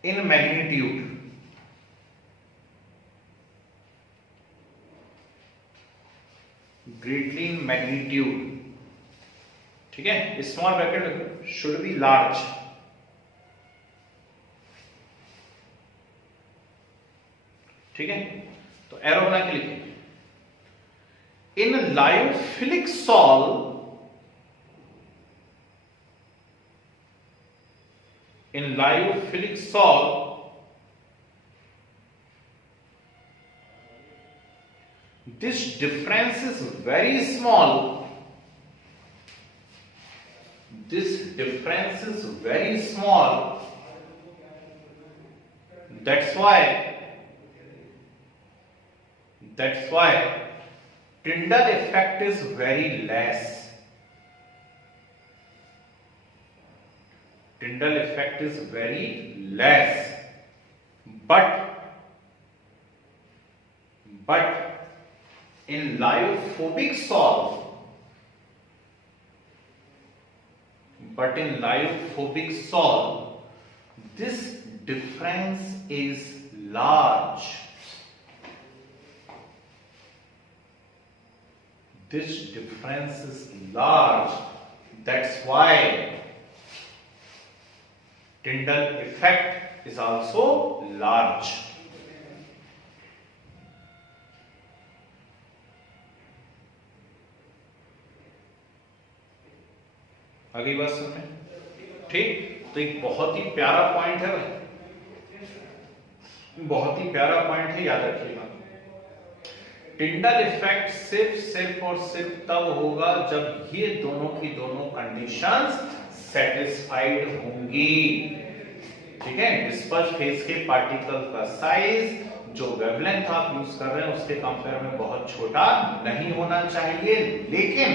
in magnitude. ठीक है. Small bracket should be large. ठीक है. तो arrow बना के लिखिए. In lyophilic sol this difference is very small. That's why Tyndall effect is very less. But in lyophobic sol, this difference is large. That's why Tyndall effect is also large. अगली बात सुन में. ठीक. तो एक बहुत ही प्यारा पॉइंट है भाई, याद रखिएगा. टिंडल इफेक्ट सिर्फ और सिर्फ तब होगा जब ये दोनों की दोनों कंडीशंस सेटिस्फाइड होंगी। ठीक है, डिस्पर्स फेज के पार्टिकल का साइज जो वेवलेंथ आप यूज कर रहे हैं उसके कंपेयर में बहुत छोटा नहीं होना चाहिए, लेकिन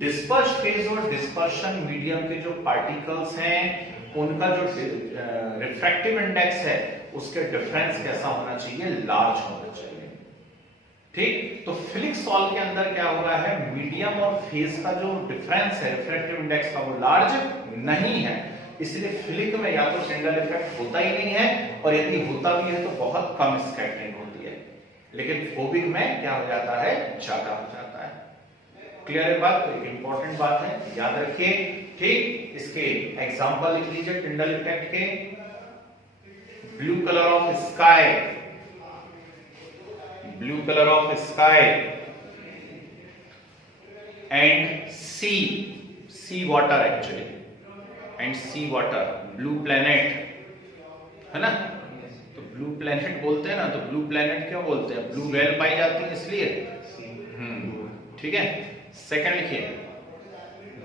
डिस्पर्स फेज और डिस्पर्शन मीडियम के जो पार्टिकल्स हैं उनका जो रिफ्रैक्टिव इंडेक्स है उसके डिफरेंस कैसा होना चाहिए, लार्ज होना चाहिए। ठीक, तो फिलिक सॉल के अंदर क्या हो रहा है, मीडियम और फेज का जो डिफरेंस है रिफ्रैक्टिव इंडेक्स का वो लार्ज नहीं है, इसलिए फिलिक में या तो टिंडल इफेक्ट होता ही नहीं है और यदि होता भी है तो बहुत कम स्कैटरिंग होती है, लेकिन फोबिक में क्या हो जाता है, ज्यादा हो जाता है। क्लियर है बात? तो एक इंपॉर्टेंट बात है, याद रखिए। ठीक, इसके एग्जांपल लिख लीजिए टिंडल इफेक्ट के। Blue colour of sky, blue colour of sky and sea water actually, and sea water, blue planet है ना, तो ब्लू प्लेनेट बोलते हैं ना, तो ब्लू प्लेनेट क्यों बोलते हैं, ब्लू वेल पाई जाती है इसलिए। ठीक है, सेकंड लिखिए,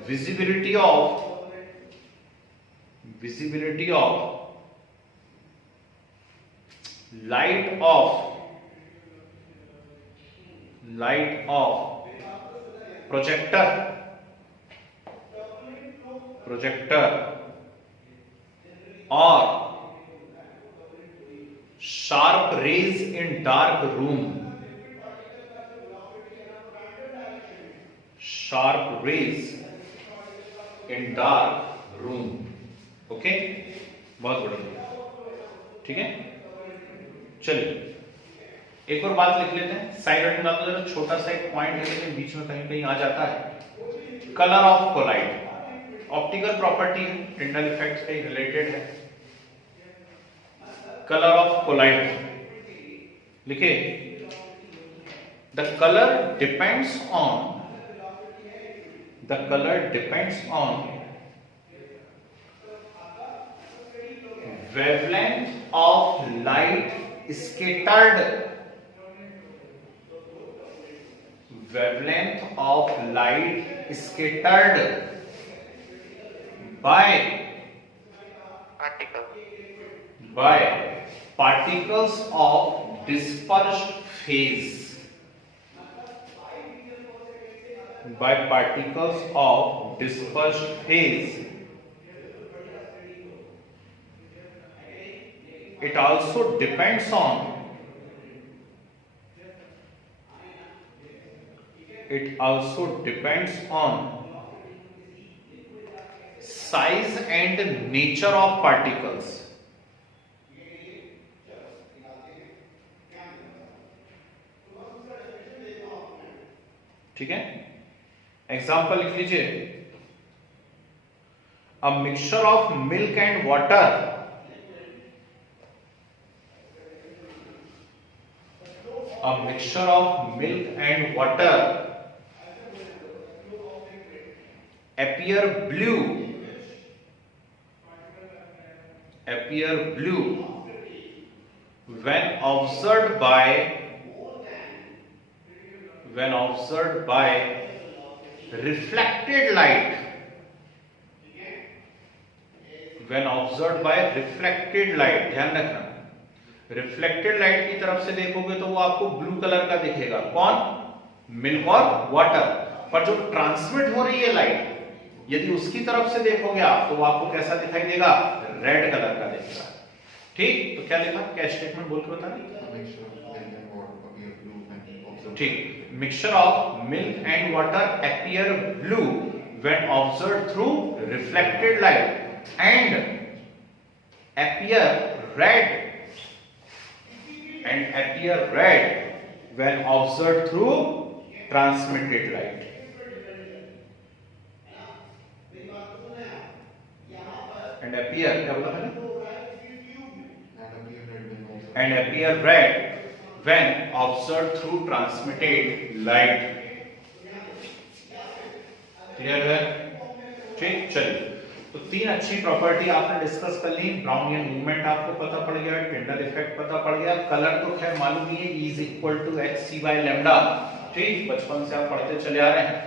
visibility of light of projector और sharp rays in dark room, sharp rays in dark room. Okay, बहुत बढ़िया। ठीक है, चलिए एक और बात लिख लेते हैं, साइड में डाल दो, जरा छोटा सा एक पॉइंट है लेकिन बीच में कहीं कहीं आ जाता है। Colour of colloid optical property है, टिंडल इफेक्ट से रिलेटेड है। कलर ऑफ कोलाइड लिखे, the colour depends on wavelength of light scattered, wavelength of light scattered by particles of dispersed phase, by particles of dispersed phase. It also depends on size and nature of particles. ठीक है, example लिख लीजिए, a mixture of milk and water appear blue when observed by reflected light, ध्यान रखना, reflected light की तरफ से देखोगे तो वो आपको ब्लू कलर का दिखेगा, कौन, मिल्क और वाटर, पर जो ट्रांसमिट हो रही है लाइट यदि उसकी तरफ से देखोगे आप तो वो आपको कैसा दिखाई देगा, रेड कलर का दिखेगा। ठीक, तो क्या लिखा, क्या स्टेटमेंट बोल के बता, ठीक, mixture of milk and water appear blue when observed through reflected light and appear red when observed through transmitted light. And appear, क्या बोला मैंने? And appear red when observed through transmitted light. Clear है? ठीक, चलिए तो 3 अच्छी property आपने discuss कर ली। ब्राउनियन मूवमेंट आपको पता पड़ गया, टिंडल इफेक्ट पता पड़ गया, कलर तो खैर मालूम ही है, E = hc/λ। ठीक, बचपन से आप पढ़ते चले आ रहे हैं।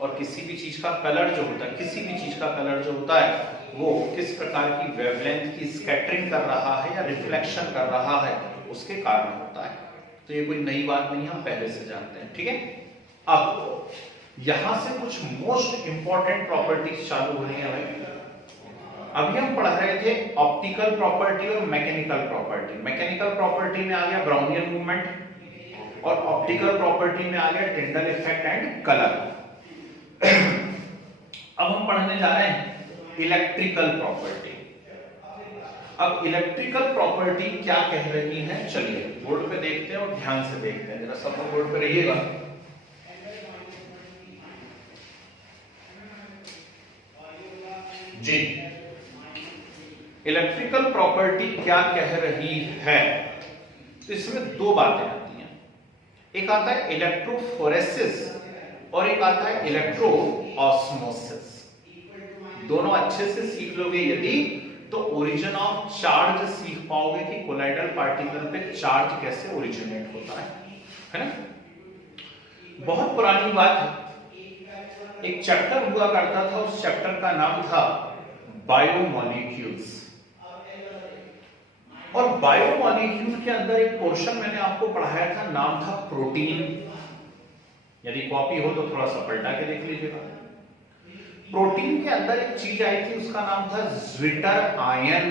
और किसी भी चीज का कलर जो होता है, किसी भी चीज का कलर जो होता है वो किस प्रकार की वेवलेंथ की स्कैटरिंग कर रहा है या रिफ्लेक्शन कर रहा है उसके कारण होता है। तो ये कोई नई बात नहीं, हम पहले से जानते हैं। ठीक है, अब यहां से कुछ मोस्ट इंपॉर्टेंट प्रॉपर्टीज चालू हो रही है भाई। अभी हम पढ़ रहे थे ऑप्टिकल प्रॉपर्टी और मैकेनिकल प्रॉपर्टी। मैकेनिकल प्रॉपर्टी में आ गया ब्राउनियन मूवमेंट और ऑप्टिकल प्रॉपर्टी में आ गया टिंडल इफेक्ट एंड कलर। अब हम पढ़ने जा रहे हैं इलेक्ट्रिकल प्रॉपर्टी। अब इलेक्ट्रिकल प्रॉपर्टी क्या कह रही है, चलिए बोर्ड पे देखते हैं और ध्यान से देखते हैं। जरा सब लोग बोर्ड पे रहिएगा। जी, इलेक्ट्रिकल प्रॉपर्टी क्या कह रही है? तो इसमें दो बातें आती हैं। एक आता है इलेक्ट्रोफोरेसिस और एक आता है इलेक्ट्रो ऑस्मोसिस। दोनों अच्छे से सीख लोगे यदि तो ओरिजिन ऑफ चार्ज सीख पाओगे कि कोलाइडल पार्टिकल पे चार्ज कैसे ओरिजिनेट होता है ना। बहुत पुरानी बात है, एक चैप्टर हुआ करता था, उस चैप्टर का नाम था बायोमॉलिक्यूल्स। और बायोमॉलिक्यूल के अंदर एक पोर्शन मैंने आपको पढ़ाया था, नाम था प्रोटीन। यदि कॉपी हो तो थोड़ा सा पलटा के देख लीजिएगा। प्रोटीन के अंदर एक चीज आई थी, उसका नाम था ज्विटर आयन।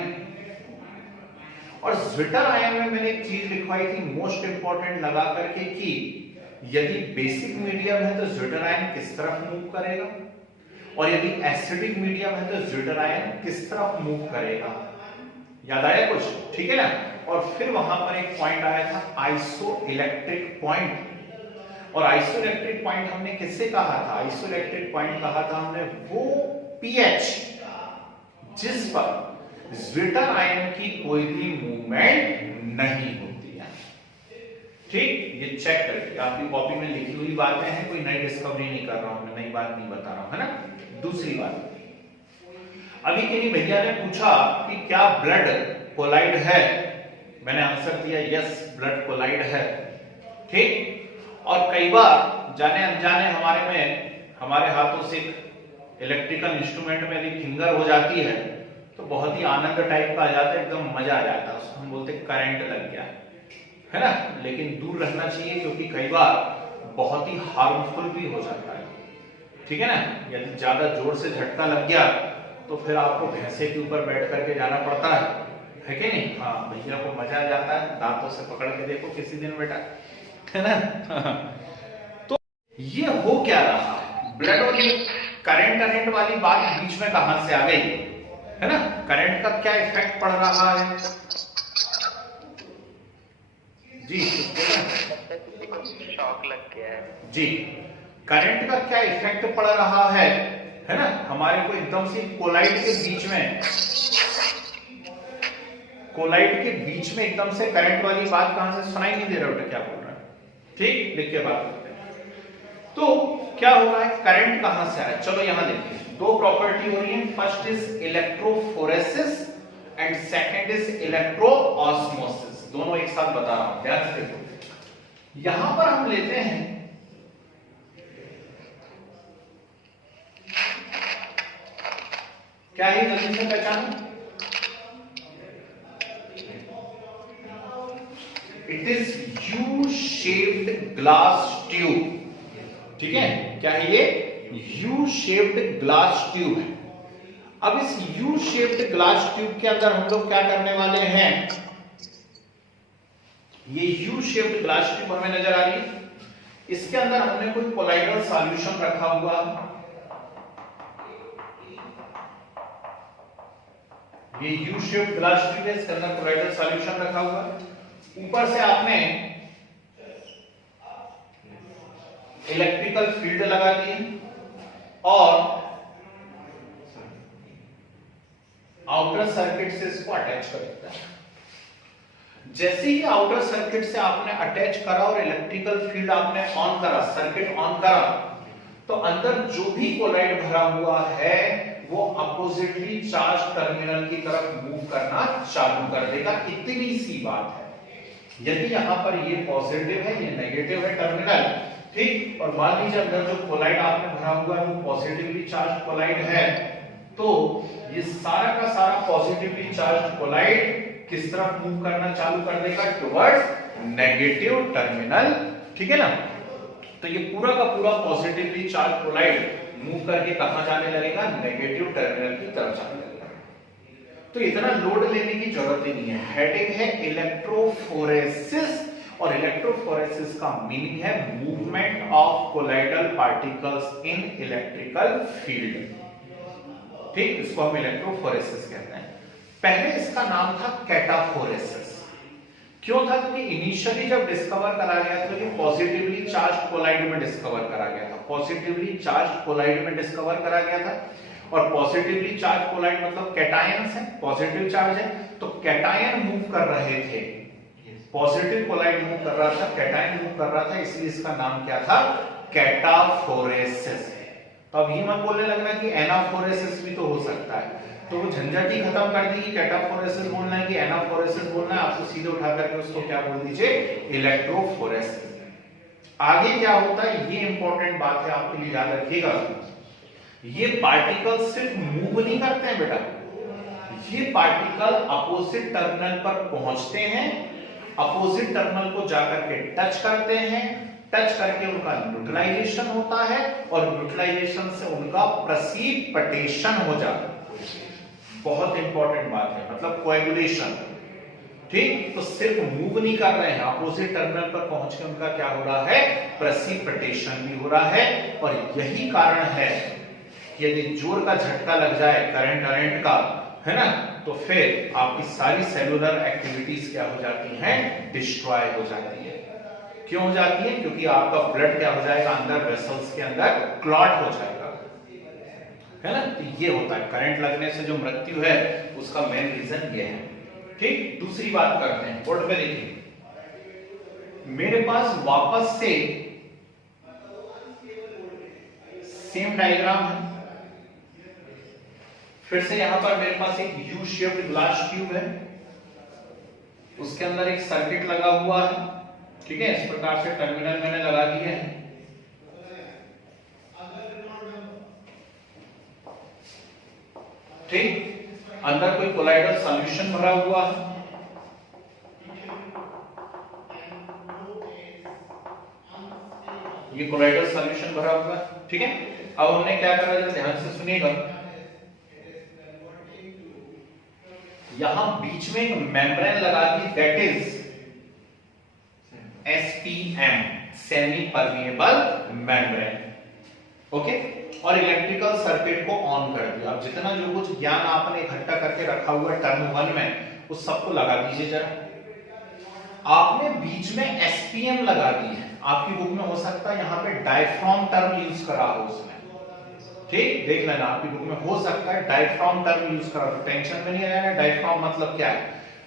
और ज्विटर आयन में मैंने एक चीज लिखवाई थी मोस्ट इंपॉर्टेंट लगा करके कि यदि बेसिक मीडियम है तो ज्विटर आयन किस तरफ मूव करेगा, और यदि एसिडिक मीडियम है तो ज्विटर आयन किस तरफ मूव करेगा। याद आया कुछ? ठीक है ना। और फिर वहां पर एक पॉइंट आया था आइसोइलेक्ट्रिक पॉइंट। और आइसोइलेक्ट्रिक पॉइंट हमने किससे कहा था? आइसोइलेक्ट्रिक पॉइंट कहा था हमने वो पीएच जिस पर ज्विटर आयन की कोई भी मूवमेंट नहीं होती है। ठीक, ये चेक करके आपकी कॉपी में लिखी हुई बातें हैं, कोई नई डिस्कवरी नहीं कर रहा हूं मैं, नई बात नहीं बता रहा हूं, है ना। दूसरी बात, अभी किन्हीं भैया ने पूछा कि क्या ब्लड कोलाइड है? मैंने आंसर दिया यस, ब्लड कोलाइड है। ठीक, और कई बार जाने अनजाने हमारे हाथों से इलेक्ट्रिकल इंस्ट्रूमेंट में यदि फिंगर हो जाती है तो बहुत ही आनंद टाइप का आ जाता है, एकदम मजा आ जाता है, उसको हम बोलते हैं करंट लग गया, है ना। लेकिन दूर रहना चाहिए क्योंकि कई बार बहुत ही हार्मफुल भी हो जाता है। ठीक है ना, यदि ज्यादा जोर से झटका लग गया तो फिर आपको भैंसे के ऊपर बैठ करके जाना पड़ता है कि नहीं? हाँ, भैया को मजा आ जाता है, दांतों से पकड़ के देखो किसी दिन बेटा, है ना। तो ये हो क्या रहा है? ब्लड और करंट वाली बात बीच में कहां से आ गई, है ना। करंट का क्या इफेक्ट पड़ रहा है जी? शॉक लग गया है जी। करंट का क्या इफेक्ट पड़ रहा है ना। हमारे को एकदम से कोलाइड के बीच में एकदम से करंट वाली बात कहां से सुनाई नहीं दे रहा बेटा, क्या बोल रहा है? ठीक, लिख के बात करते हैं। तो क्या हो रहा है, करंट कहां से आया? चलो यहां देखिए, दो प्रॉपर्टी हो रही है। First is electrophoresis and second is electroosmosis. दोनों एक साथ बता रहा हूं, ध्यान से देखो। यहां पर हम लेते हैं क्या है, जल्दी से पहचानो। It is U shaped glass tube. ठीक है, क्या है ये? यू शेप्ड ग्लास ट्यूब है। अब इस यू शेप्ड ग्लास ट्यूब के अंदर हम लोग क्या करने वाले हैं? ये यू शेप्ड ग्लास ट्यूब हमें नजर आ रही है, इसके अंदर हमने कोई कोलाइडल सॉल्यूशन रखा हुआ। ये यू शेप्ड ग्लास ट्यूब है, इसके अंदर कोलाइडल सॉल्यूशन रखा हुआ। ऊपर से आपने इलेक्ट्रिकल फील्ड लगा दी और आउटर सर्किट से इसको अटैच कर दिया। जैसे ही आउटर सर्किट से आपने अटैच करा और इलेक्ट्रिकल फील्ड आपने ऑन करा, सर्किट ऑन करा, तो अंदर जो भी कोलाइड भरा हुआ है वो अपोजिटली चार्ज टर्मिनल की तरफ मूव करना चालू कर देगा। इतनी सी बात है। यदि यहां पर ये पॉजिटिव है, ये नेगेटिव है टर्मिनल, ठीक, और मान लीजिए अंदर जो कोलाइड आपने भरा हुआ है वो पॉजिटिवली चार्ज कोलाइड है, तो ये सारा का सारा पॉजिटिवली चार्ज कोलाइड किस तरफ मूव करना चालू कर देगा? टुवर्ड्स नेगेटिव टर्मिनल, ठीक है ना। तो ये पूरा का पूरा पॉजिटिवली चार्ज कोलाइड मूव करके कहां जाने लगेगा? नेगेटिव टर्मिनल की तरफ जाने लगेगा। तो इतना लोड लेने की जरूरत ही नहीं है। हेडिंग है इलेक्ट्रोफोरेसिस, और इलेक्ट्रोफोरेसिस का मीनिंग है movement of colloidal particles in electrical field, ठीक, इसको हम इलेक्ट्रोफोरेसिस कहते हैं। पहले इसका नाम था कैटाफोरेसिस। क्यों था? क्योंकि इनिशियली जब डिस्कवर करा गया था, तो पॉजिटिवली चार्ज कोलाइड में डिस्कवर करा गया था, पॉजिटिवली चार्ज कोलाइड में डिस्कवर करा गया था। और पॉजिटिवली चार्ज कोलाइड मतलब कैटायंस है, पॉजिटिव चार्ज है, तो कैटायन मूव कर रहे थे, पॉजिटिव कोलाइड मूव कर रहा था, कैटायन मूव कर रहा था, इसलिए इसका नाम क्या था? कैटाफोरेसिस। तो अब ये मत बोलने लगना कि एनाफोरेसिस भी तो हो सकता है, तो वो झंझट ही खत्म कर दी कि कैटाफोरेसिस बोलना है कि एनाफोरेसिस बोलना है, आपको सीधे उठा करके उसको क्या बोल दीजिए? इलेक्ट्रोफोरेसिस। आगे क्या होता है, ये इंपॉर्टेंट बात है, आपके लिए याद रखिएगा। ये पार्टिकल सिर्फ मूव नहीं करते हैं बेटा, ये पार्टिकल अपोजिट टर्मिनल पर पहुंचते हैं, अपोजिट टर्मिनल को जाकर के टच करते हैं, टच करके उनका न्यूट्रलाइजेशन होता है, और न्यूट्रलाइजेशन से उनका प्रेसिपिटेशन हो जाता है। बहुत इंपॉर्टेंट बात है, मतलब कोएगुलेशन, ठीक। तो सिर्फ मूव नहीं कर रहे हैं, अपोजिट टर्मिनल पर पहुंच के उनका क्या हो रहा है? प्रेसिपिटेशन भी हो रहा है। और यही कारण है कि यदि जोर का झटका लग जाए करंट का, है ना, तो फिर आपकी सारी सेलुलर एक्टिविटीज क्या हो जाती हैं? डिस्ट्रॉय हो जाती है। क्यों हो जाती है? क्योंकि आपका ब्लड क्या हो जाएगा? अंदर वेसल्स के अंदर क्लॉट हो जाएगा, है ना। तो ये होता है, करंट लगने से जो मृत्यु है उसका मेन रीजन ये है, ठीक। दूसरी बात करते हैं, बोर्ड पे देखिए, मेरे पास वापस से सेम डायग्राम है। फिर से यहां पर मेरे पास एक यू शेप्ड ग्लास ट्यूब है, उसके अंदर एक सर्किट लगा हुआ है, ठीक है। इस प्रकार से टर्मिनल मैंने लगा दिए हैं। ठीक, अंदर कोई कोलाइडल सॉल्यूशन भरा हुआ है, ये कोलाइडल सॉल्यूशन भरा हुआ है, ठीक है। अब हमने क्या करा, जरा ध्यान से सुनिएगा, यहां बीच में एक मेम्ब्रेन लगा दी, that is SPM, semi permeable membrane, okay. और इलेक्ट्रिकल सर्किट को ऑन कर दिया। अब जितना जो कुछ ज्ञान आपने इकट्ठा करके रखा हुआ है टर्म 1 में, उस सबको लगा दीजिए जरा। आपने बीच में SPM लगा दी है, आपकी बुक में हो सकता है यहां पे डायफ्राम टर्म यूज करा हो उसमें, ठीक, देख लेना, आपकी बुक में हो सकता है डायफ्राम टर्म यूज करा, तो टेंशन में नहीं आएगा। डायफ्राम मतलब क्या है?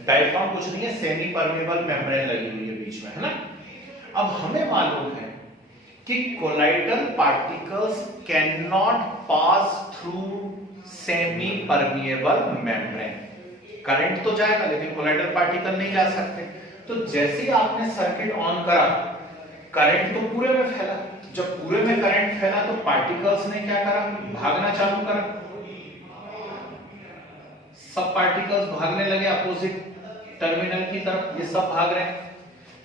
डायफ्राम कुछ नहीं है, सेमी परमेबल मेम्ब्रेन लगी हुई है बीच में, है ना। अब हमें मालूम है कि colloidal particles can not pass through semi permeable membrane. Current तो जाएगा लेकिन कोलाइडल पार्टिकल नहीं जा सकते। तो जैसे ही आपने सर्किट ऑन करा, करंट तो पूरे में फैला, जब पूरे में करंट फैला तो पार्टिकल्स ने क्या करा? भागना चालू करा, सब पार्टिकल्स भागने लगे अपोजिट टर्मिनल की तरफ, ये सब भाग रहे हैं।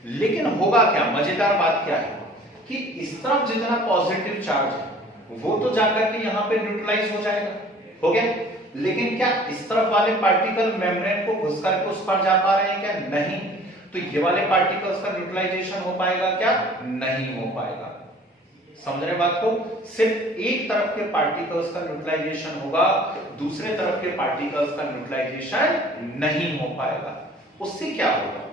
लेकिन होगा क्या, मजेदार बात क्या है कि इस तरफ जितना पॉजिटिव चार्ज है वो तो जाकर के यहां पे न्यूट्रलाइज हो जाएगा, हो गया। लेकिन क्या इस तरफ वाले पार्टिकल मेम्ब्रेन को घुस करके उस पर जा पा रहे हैं क्या? नहीं। तो ये वाले पार्टिकल्स का न्यूट्रलाइजेशन हो पाएगा क्या? नहीं हो पाएगा। समझ रहे बात को? सिर्फ एक तरफ के पार्टिकल्स का न्यूट्रलाइजेशन होगा, दूसरे तरफ के पार्टिकल्स का न्यूट्रलाइजेशन नहीं हो पाएगा। उससे क्या होगा?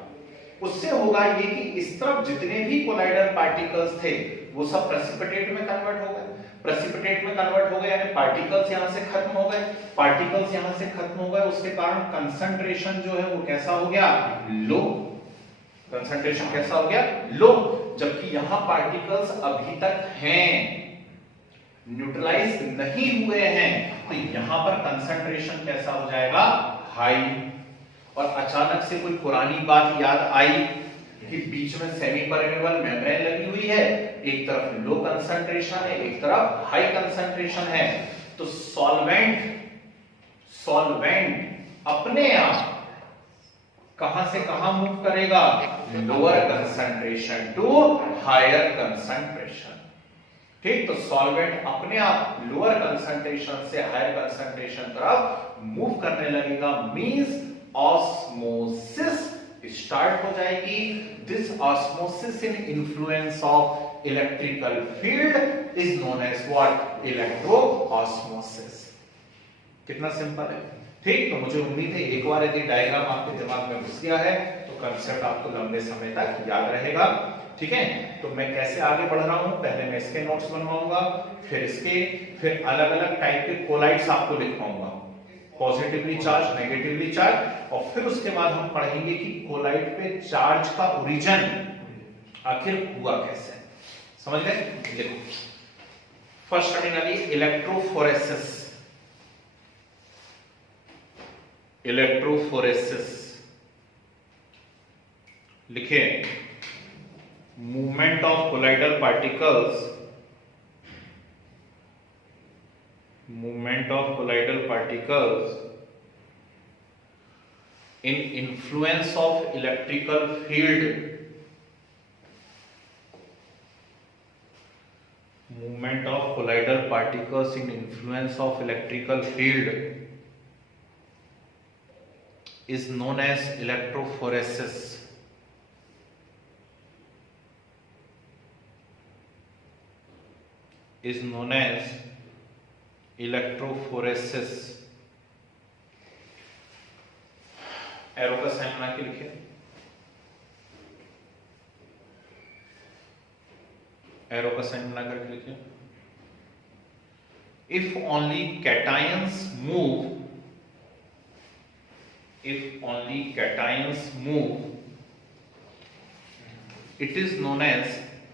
उससे होगा ये कि इस तरफ जितने भी कोलाइडल पार्टिकल्स थे वो सब प्रेसिपिटेट में कन्वर्ट हो गए। प्रेसिपिटेट में कन्वर्ट हो गए यानी पार्टिकल्स यहां से खत्म हो गए, पार्टिकल्स यहां से खत्म हो गए, उसके कारण कंसंट्रेशन जो है वो कैसा हो गया? लो। कंसंट्रेशन कैसा हो गया? लो। जबकि यहां पार्टिकल्स अभी तक हैं, न्यूट्रलाइज नहीं हुए हैं तो यहां पर कंसंट्रेशन कैसा हो जाएगा, हाई। और अचानक से कोई पुरानी बात याद आई कि बीच में सेमी परमेबल मेम्ब्रेन लगी हुई है, एक तरफ लो कंसंट्रेशन है, एक तरफ हाई कंसंट्रेशन है, तो सॉल्वेंट अपने आप कहां से कहां मूव करेगा, lower concentration to higher concentration. ठीक, तो सॉल्वेंट अपने आप लोअर कंसंट्रेशन से हायर कंसंट्रेशन तरफ मूव करने लगेगा, मींस ऑस्मोसिस स्टार्ट हो जाएगी। This osmosis in influence of electrical field is known as what, electro osmosis. कितना सिंपल है। ठीक, तो मुझे उम्मीद है एक बार यदि डायग्राम आपके दिमाग में घुस गया है तो कंसेप्ट आपको लंबे समय तक याद रहेगा। ठीक है, तो मैं कैसे आगे बढ़ रहा हूं, पहले मैं इसके नोट्स बनवाऊंगा, फिर अलग अलग टाइप के कोलाइड्स आपको लिखवाऊंगा, पॉजिटिवली चार्ज, नेगेटिवली चार्ज, और फिर उसके बाद हम पढ़ेंगे कि कोलाइड पे चार्ज का ओरिजिन आखिर हुआ कैसे। समझ गए? देखो, फर्स्ट स्टार्टिंग वाली इलेक्ट्रोफोरेसिस। इलेक्ट्रोफोरेसिस लिखिए, movement of colloidal particles, movement of colloidal particles in influence of electrical field, movement of colloidal particles in influence of electrical field is known as electrophoresis. Is known as electrophoresis. Arrow का sign बना के लिखिए, arrow का sign बना करके लिखिए। If only cations move, if only cations move, it is known as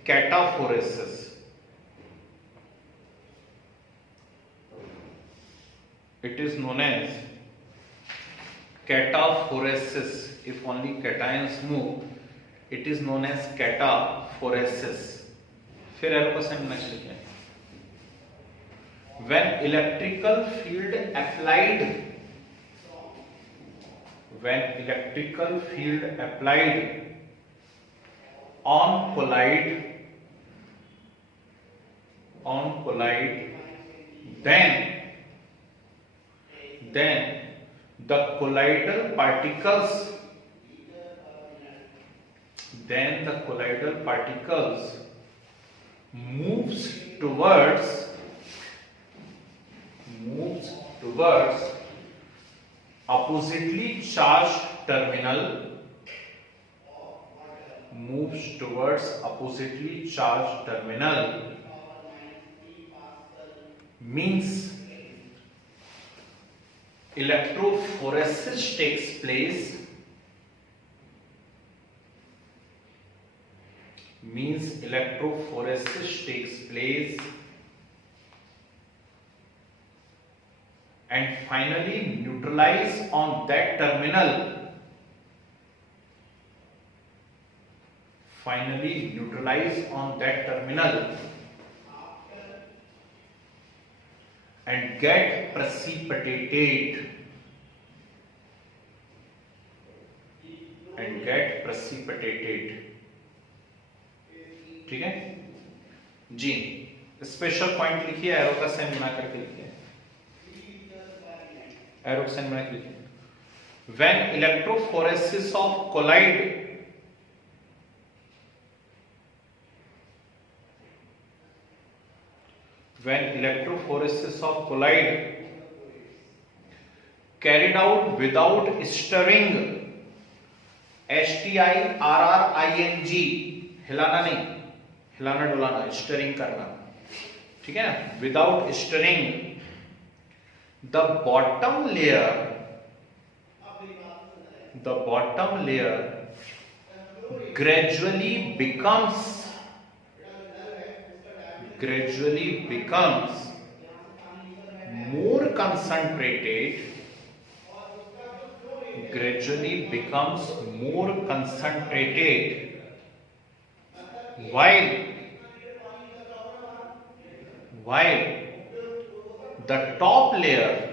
cataphoresis. It is known as cataphoresis. If only cations move, it is known as cataphoresis. फिर arrow का sign next लिखिए। When electrical field applied, when electrical field applied on colloid, then the colloidal particles moves towards oppositely charged terminal, moves towards oppositely charged terminal, means electrophoresis takes place, means electrophoresis takes place, and finally neutralize on that terminal, finally neutralize on that terminal and get precipitated, and get precipitated। ठीक है जी, special point लिखिए, arrow का sign बना करके लिखिए, arrow का sign बना के लिखिए। When electrophoresis of colloid, when electrophoresis of colloid carried out without stirring, STIRRING, हिलाना नहीं, हिलाना डुलाना, स्टिरिंग करना, ठीक है ना, without stirring, the bottom layer gradually becomes more concentrated, gradually becomes more concentrated, while the top layer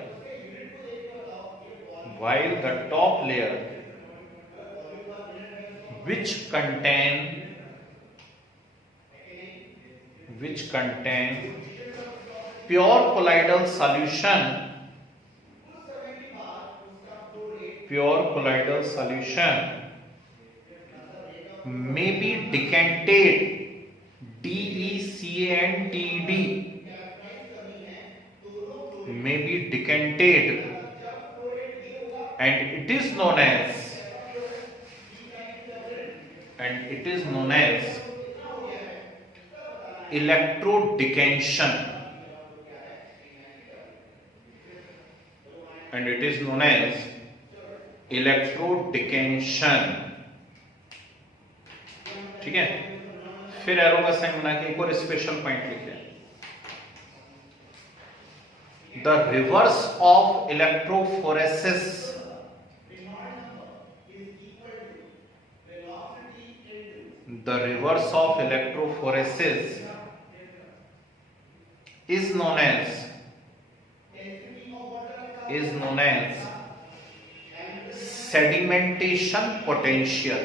which contain pure colloidal solution may be decanted, DECANTED, may be decanted, and it is known as electrodecantion, ठीक है। फिर arrow का sign बना के एक और special point लिखे, the reverse of electrophoresis is known as sedimentation potential.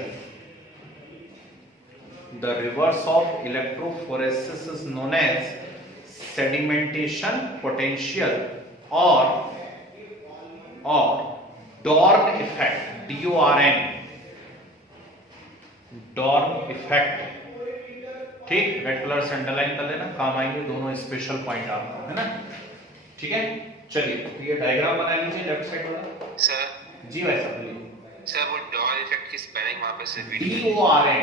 The reverse of electrophoresis is known as sedimentation potential or Dorn effect, DORN, Dorn effect। ठीक, रेड कलर से अंडरलाइन कर लेना, काम आएंगे दोनों स्पेशल पॉइंट आपको, है ना। ठीक है, चलिए ये डायग्राम बना लीजिए लेफ्ट साइड वाला। सर जी भाई साहब बोलिए। सर वो डॉर्न इफेक्ट की स्पेलिंग वहां पे से DORN,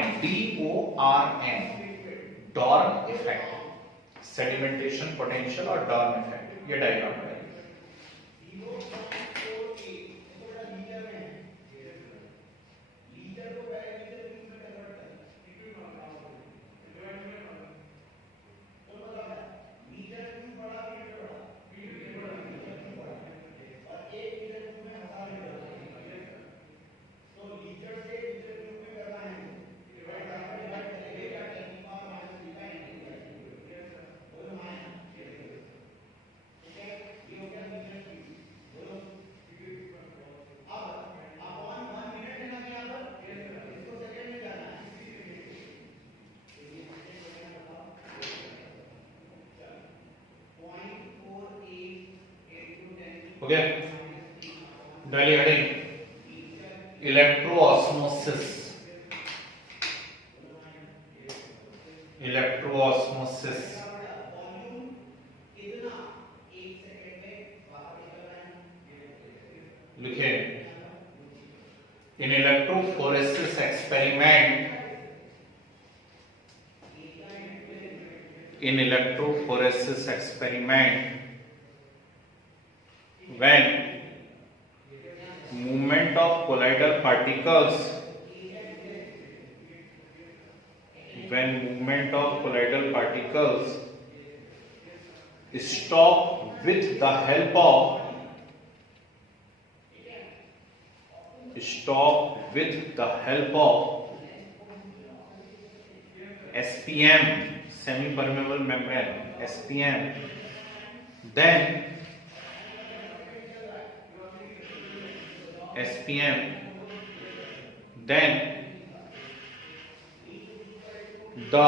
डॉर्न इफेक्ट, सेडिमेंटेशन पोटेंशियल और डॉर्न इफेक्ट, ये डायग्राम बनाइए। हो गया। डायली हेडिंग इलेक्ट्रोऑस्मोसिस, लिखे। In electrophoresis experiment, when movement of colloidal particles stop with the help of SPM, semi permeable membrane, SPM, then the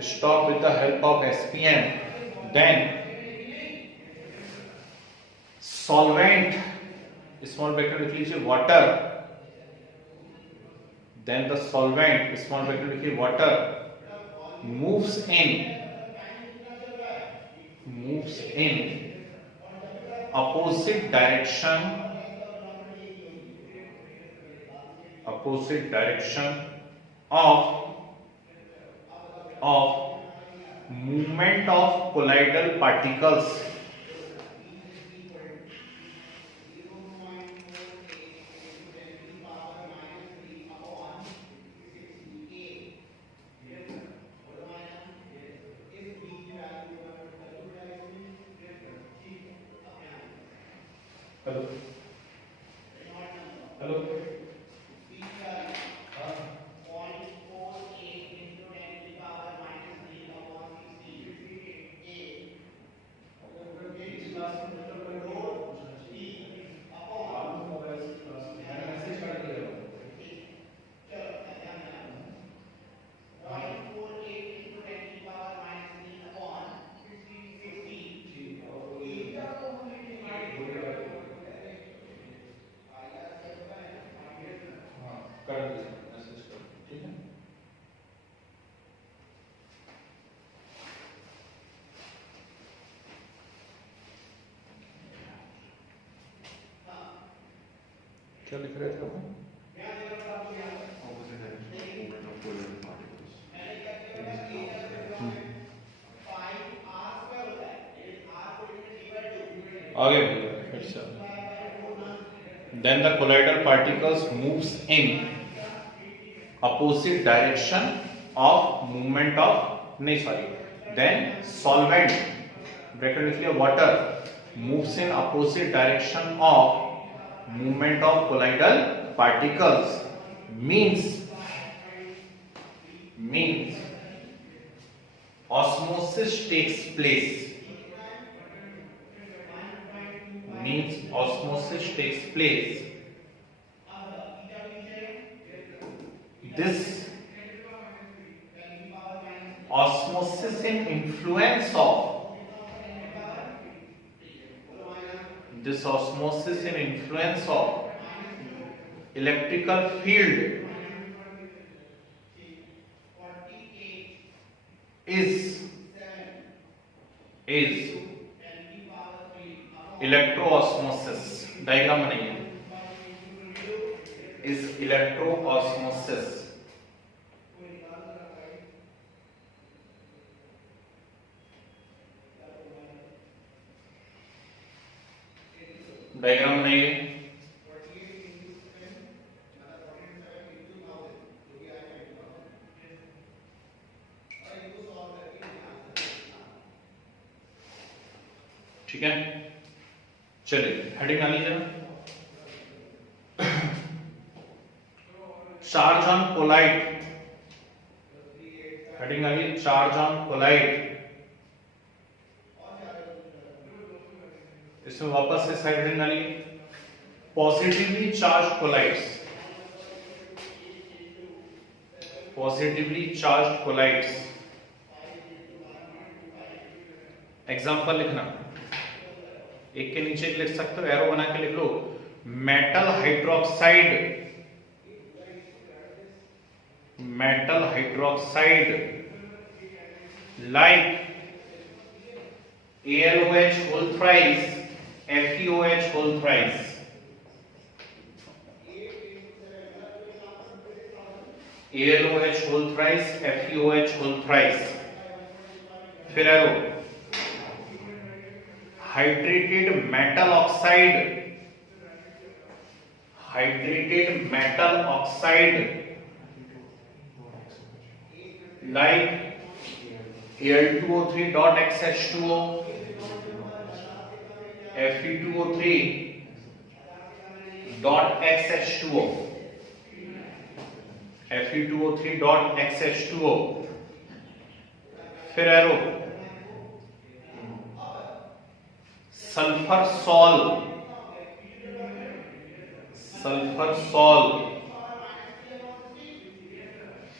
stop with the help of SPM, then solvent, small bracket लिख लीजिए water, then the solvent, small bracket लिखिए water, moves in opposite direction of movement of colloidal particles hello hello कर दीजिए message कर, ठीक है। क्या लिख रहे थे आप? आगे फिर से then the colloidal particles moves in opposite direction of movement of नहीं sorry then solvent bracket लिख लिया water moves in opposite direction of movement of colloidal particles means osmosis takes place this osmosis in influence of electrical field is electroosmosis diagram बनाइए is electroosmosis diagram बनाइए ठीक है चलिए heading डाल लीजिए charge on collide heading डालिए charge on collide इसमें वापस से साइड हेडिंग डालिए पॉजिटिवली चार्ज कोलाइड्स एग्जांपल लिखना एक के नीचे लिख सकते हो एरो बना के लिख लो metal hydroxide like AlOH whole thrice FeOH whole thrice AlOH whole thrice FeOH whole thrice फिर arrow hydrated metal oxide like Al2O3.XH2O Fe2O3.XH2O Fe2O3.XH2O फिर एरो सल्फर सॉल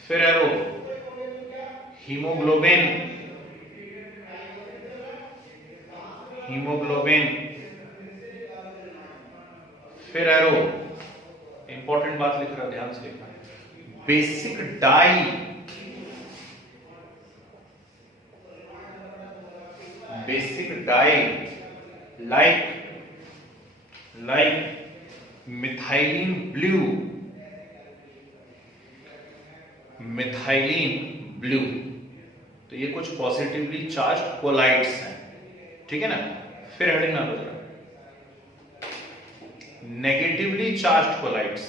फिर एरो हीमोग्लोबिन फिर एरो इंपॉर्टेंट बात लिख रहा ध्यान से लिखना basic dye like methylene blue तो ये कुछ पॉजिटिवली चार्ज कोलाइड्स हैं, ठीक है ना। फिर हेडिंग ना बदला, negatively charge colloids,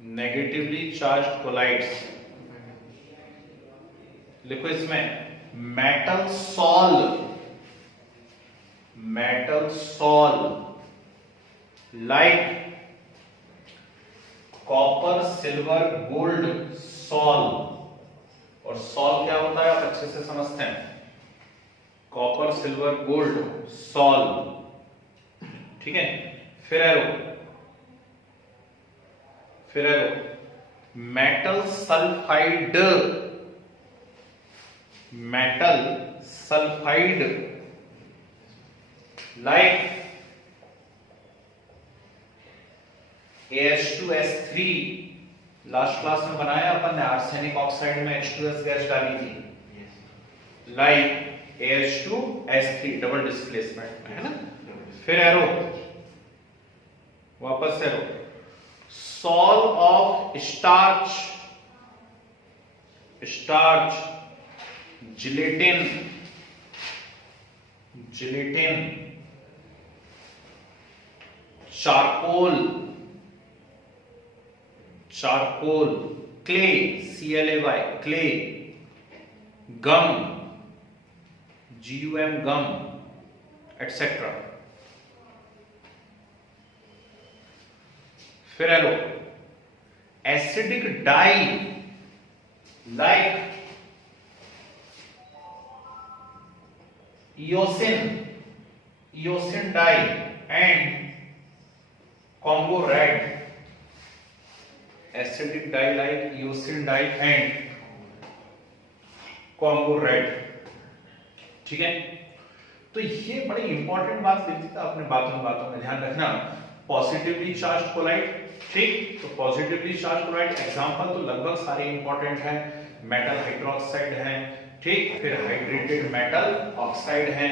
negatively charge colloids लिखो इसमें metal sol, metal sol like copper silver gold sol. और सॉल क्या होता है आप अच्छे से समझते हैं, कॉपर सिल्वर गोल्ड सॉल, ठीक है। फिर arrow metal sulphide, metal sulphide like AH2S3। Last class में बनाया अपन ने, आर्सेनिक ऑक्साइड में H2S गैस डाली थी, लाइक AH2S3 डबल डिस्प्लेसमेंट में, है ना। फिर एरो, वापस arrow, sol of starch, starch gelatin, gelatin charcoal, charcoal clay CLAY clay, gum GUM gum etcetera. फिर एलो acidic dye like eosin dye and Congo red, acidic dye like eosin dye and Congo red, ठीक है। तो ये बड़ी important बात लिखी थी, अपने बातों में ध्यान रखना। पॉजिटिवली चार्ज कोलाइड, ठीक, तो पॉजिटिवली चार्ज कोलाइड एग्जांपल तो लगभग सारे इंपॉर्टेंट हैं, मेटल हाइड्रोक्साइड है, ठीक, फिर हाइड्रेटेड मेटल ऑक्साइड है,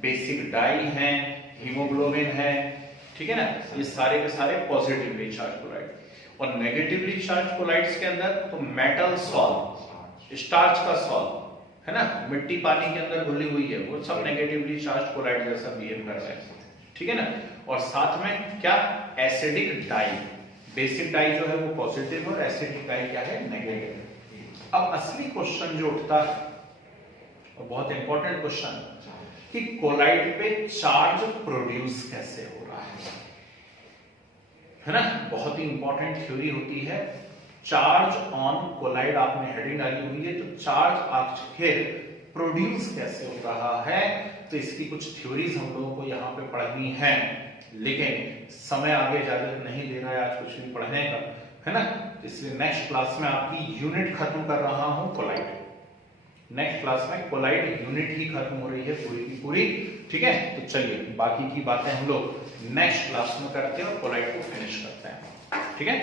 बेसिक डाई है, हीमोग्लोबिन है, ठीक है ना। ये सारे के सारे पॉजिटिवली चार्ज कोलाइड। और नेगेटिवली चार्ज कोलाइड्स के अंदर तो मेटल सॉल, स्टार्च का सॉल, है ना, मिट्टी पानी के अंदर घुली हुई है, वो सब नेगेटिवली चार्ज कोलाइड जैसा बिहेव कर रहा है, ठीक है ना। और साथ में क्या, एसिडिक डाई, बेसिक डाई जो है वो पॉजिटिव और एसिडिक डाई क्या है, नेगेटिव। अब असली क्वेश्चन जो उठता है, और बहुत इंपॉर्टेंट क्वेश्चन, कि कोलाइड पे चार्ज प्रोड्यूस कैसे हो रहा है ना। बहुत ही इंपॉर्टेंट थ्योरी होती है चार्ज ऑन कोलाइड, आपने हेडिंग डाली हुई है, तो चार्ज आखिर प्रोड्यूस कैसे हो रहा है। तो इसकी कुछ थ्योरीज हम लोगों को यहाँ पे पढ़नी है, लेकिन समय आगे ज्यादा नहीं दे रहा है आज कुछ भी पढ़ने का, है ना। इसलिए नेक्स्ट क्लास में आपकी यूनिट खत्म कर रहा हूं कोलाइड, नेक्स्ट क्लास में कोलाइड यूनिट ही खत्म हो रही है पूरी की पूरी, ठीक है। तो चलिए बाकी की बातें हम लोग नेक्स्ट क्लास में करते हैं और कोलाइड को फिनिश करते हैं, ठीक है।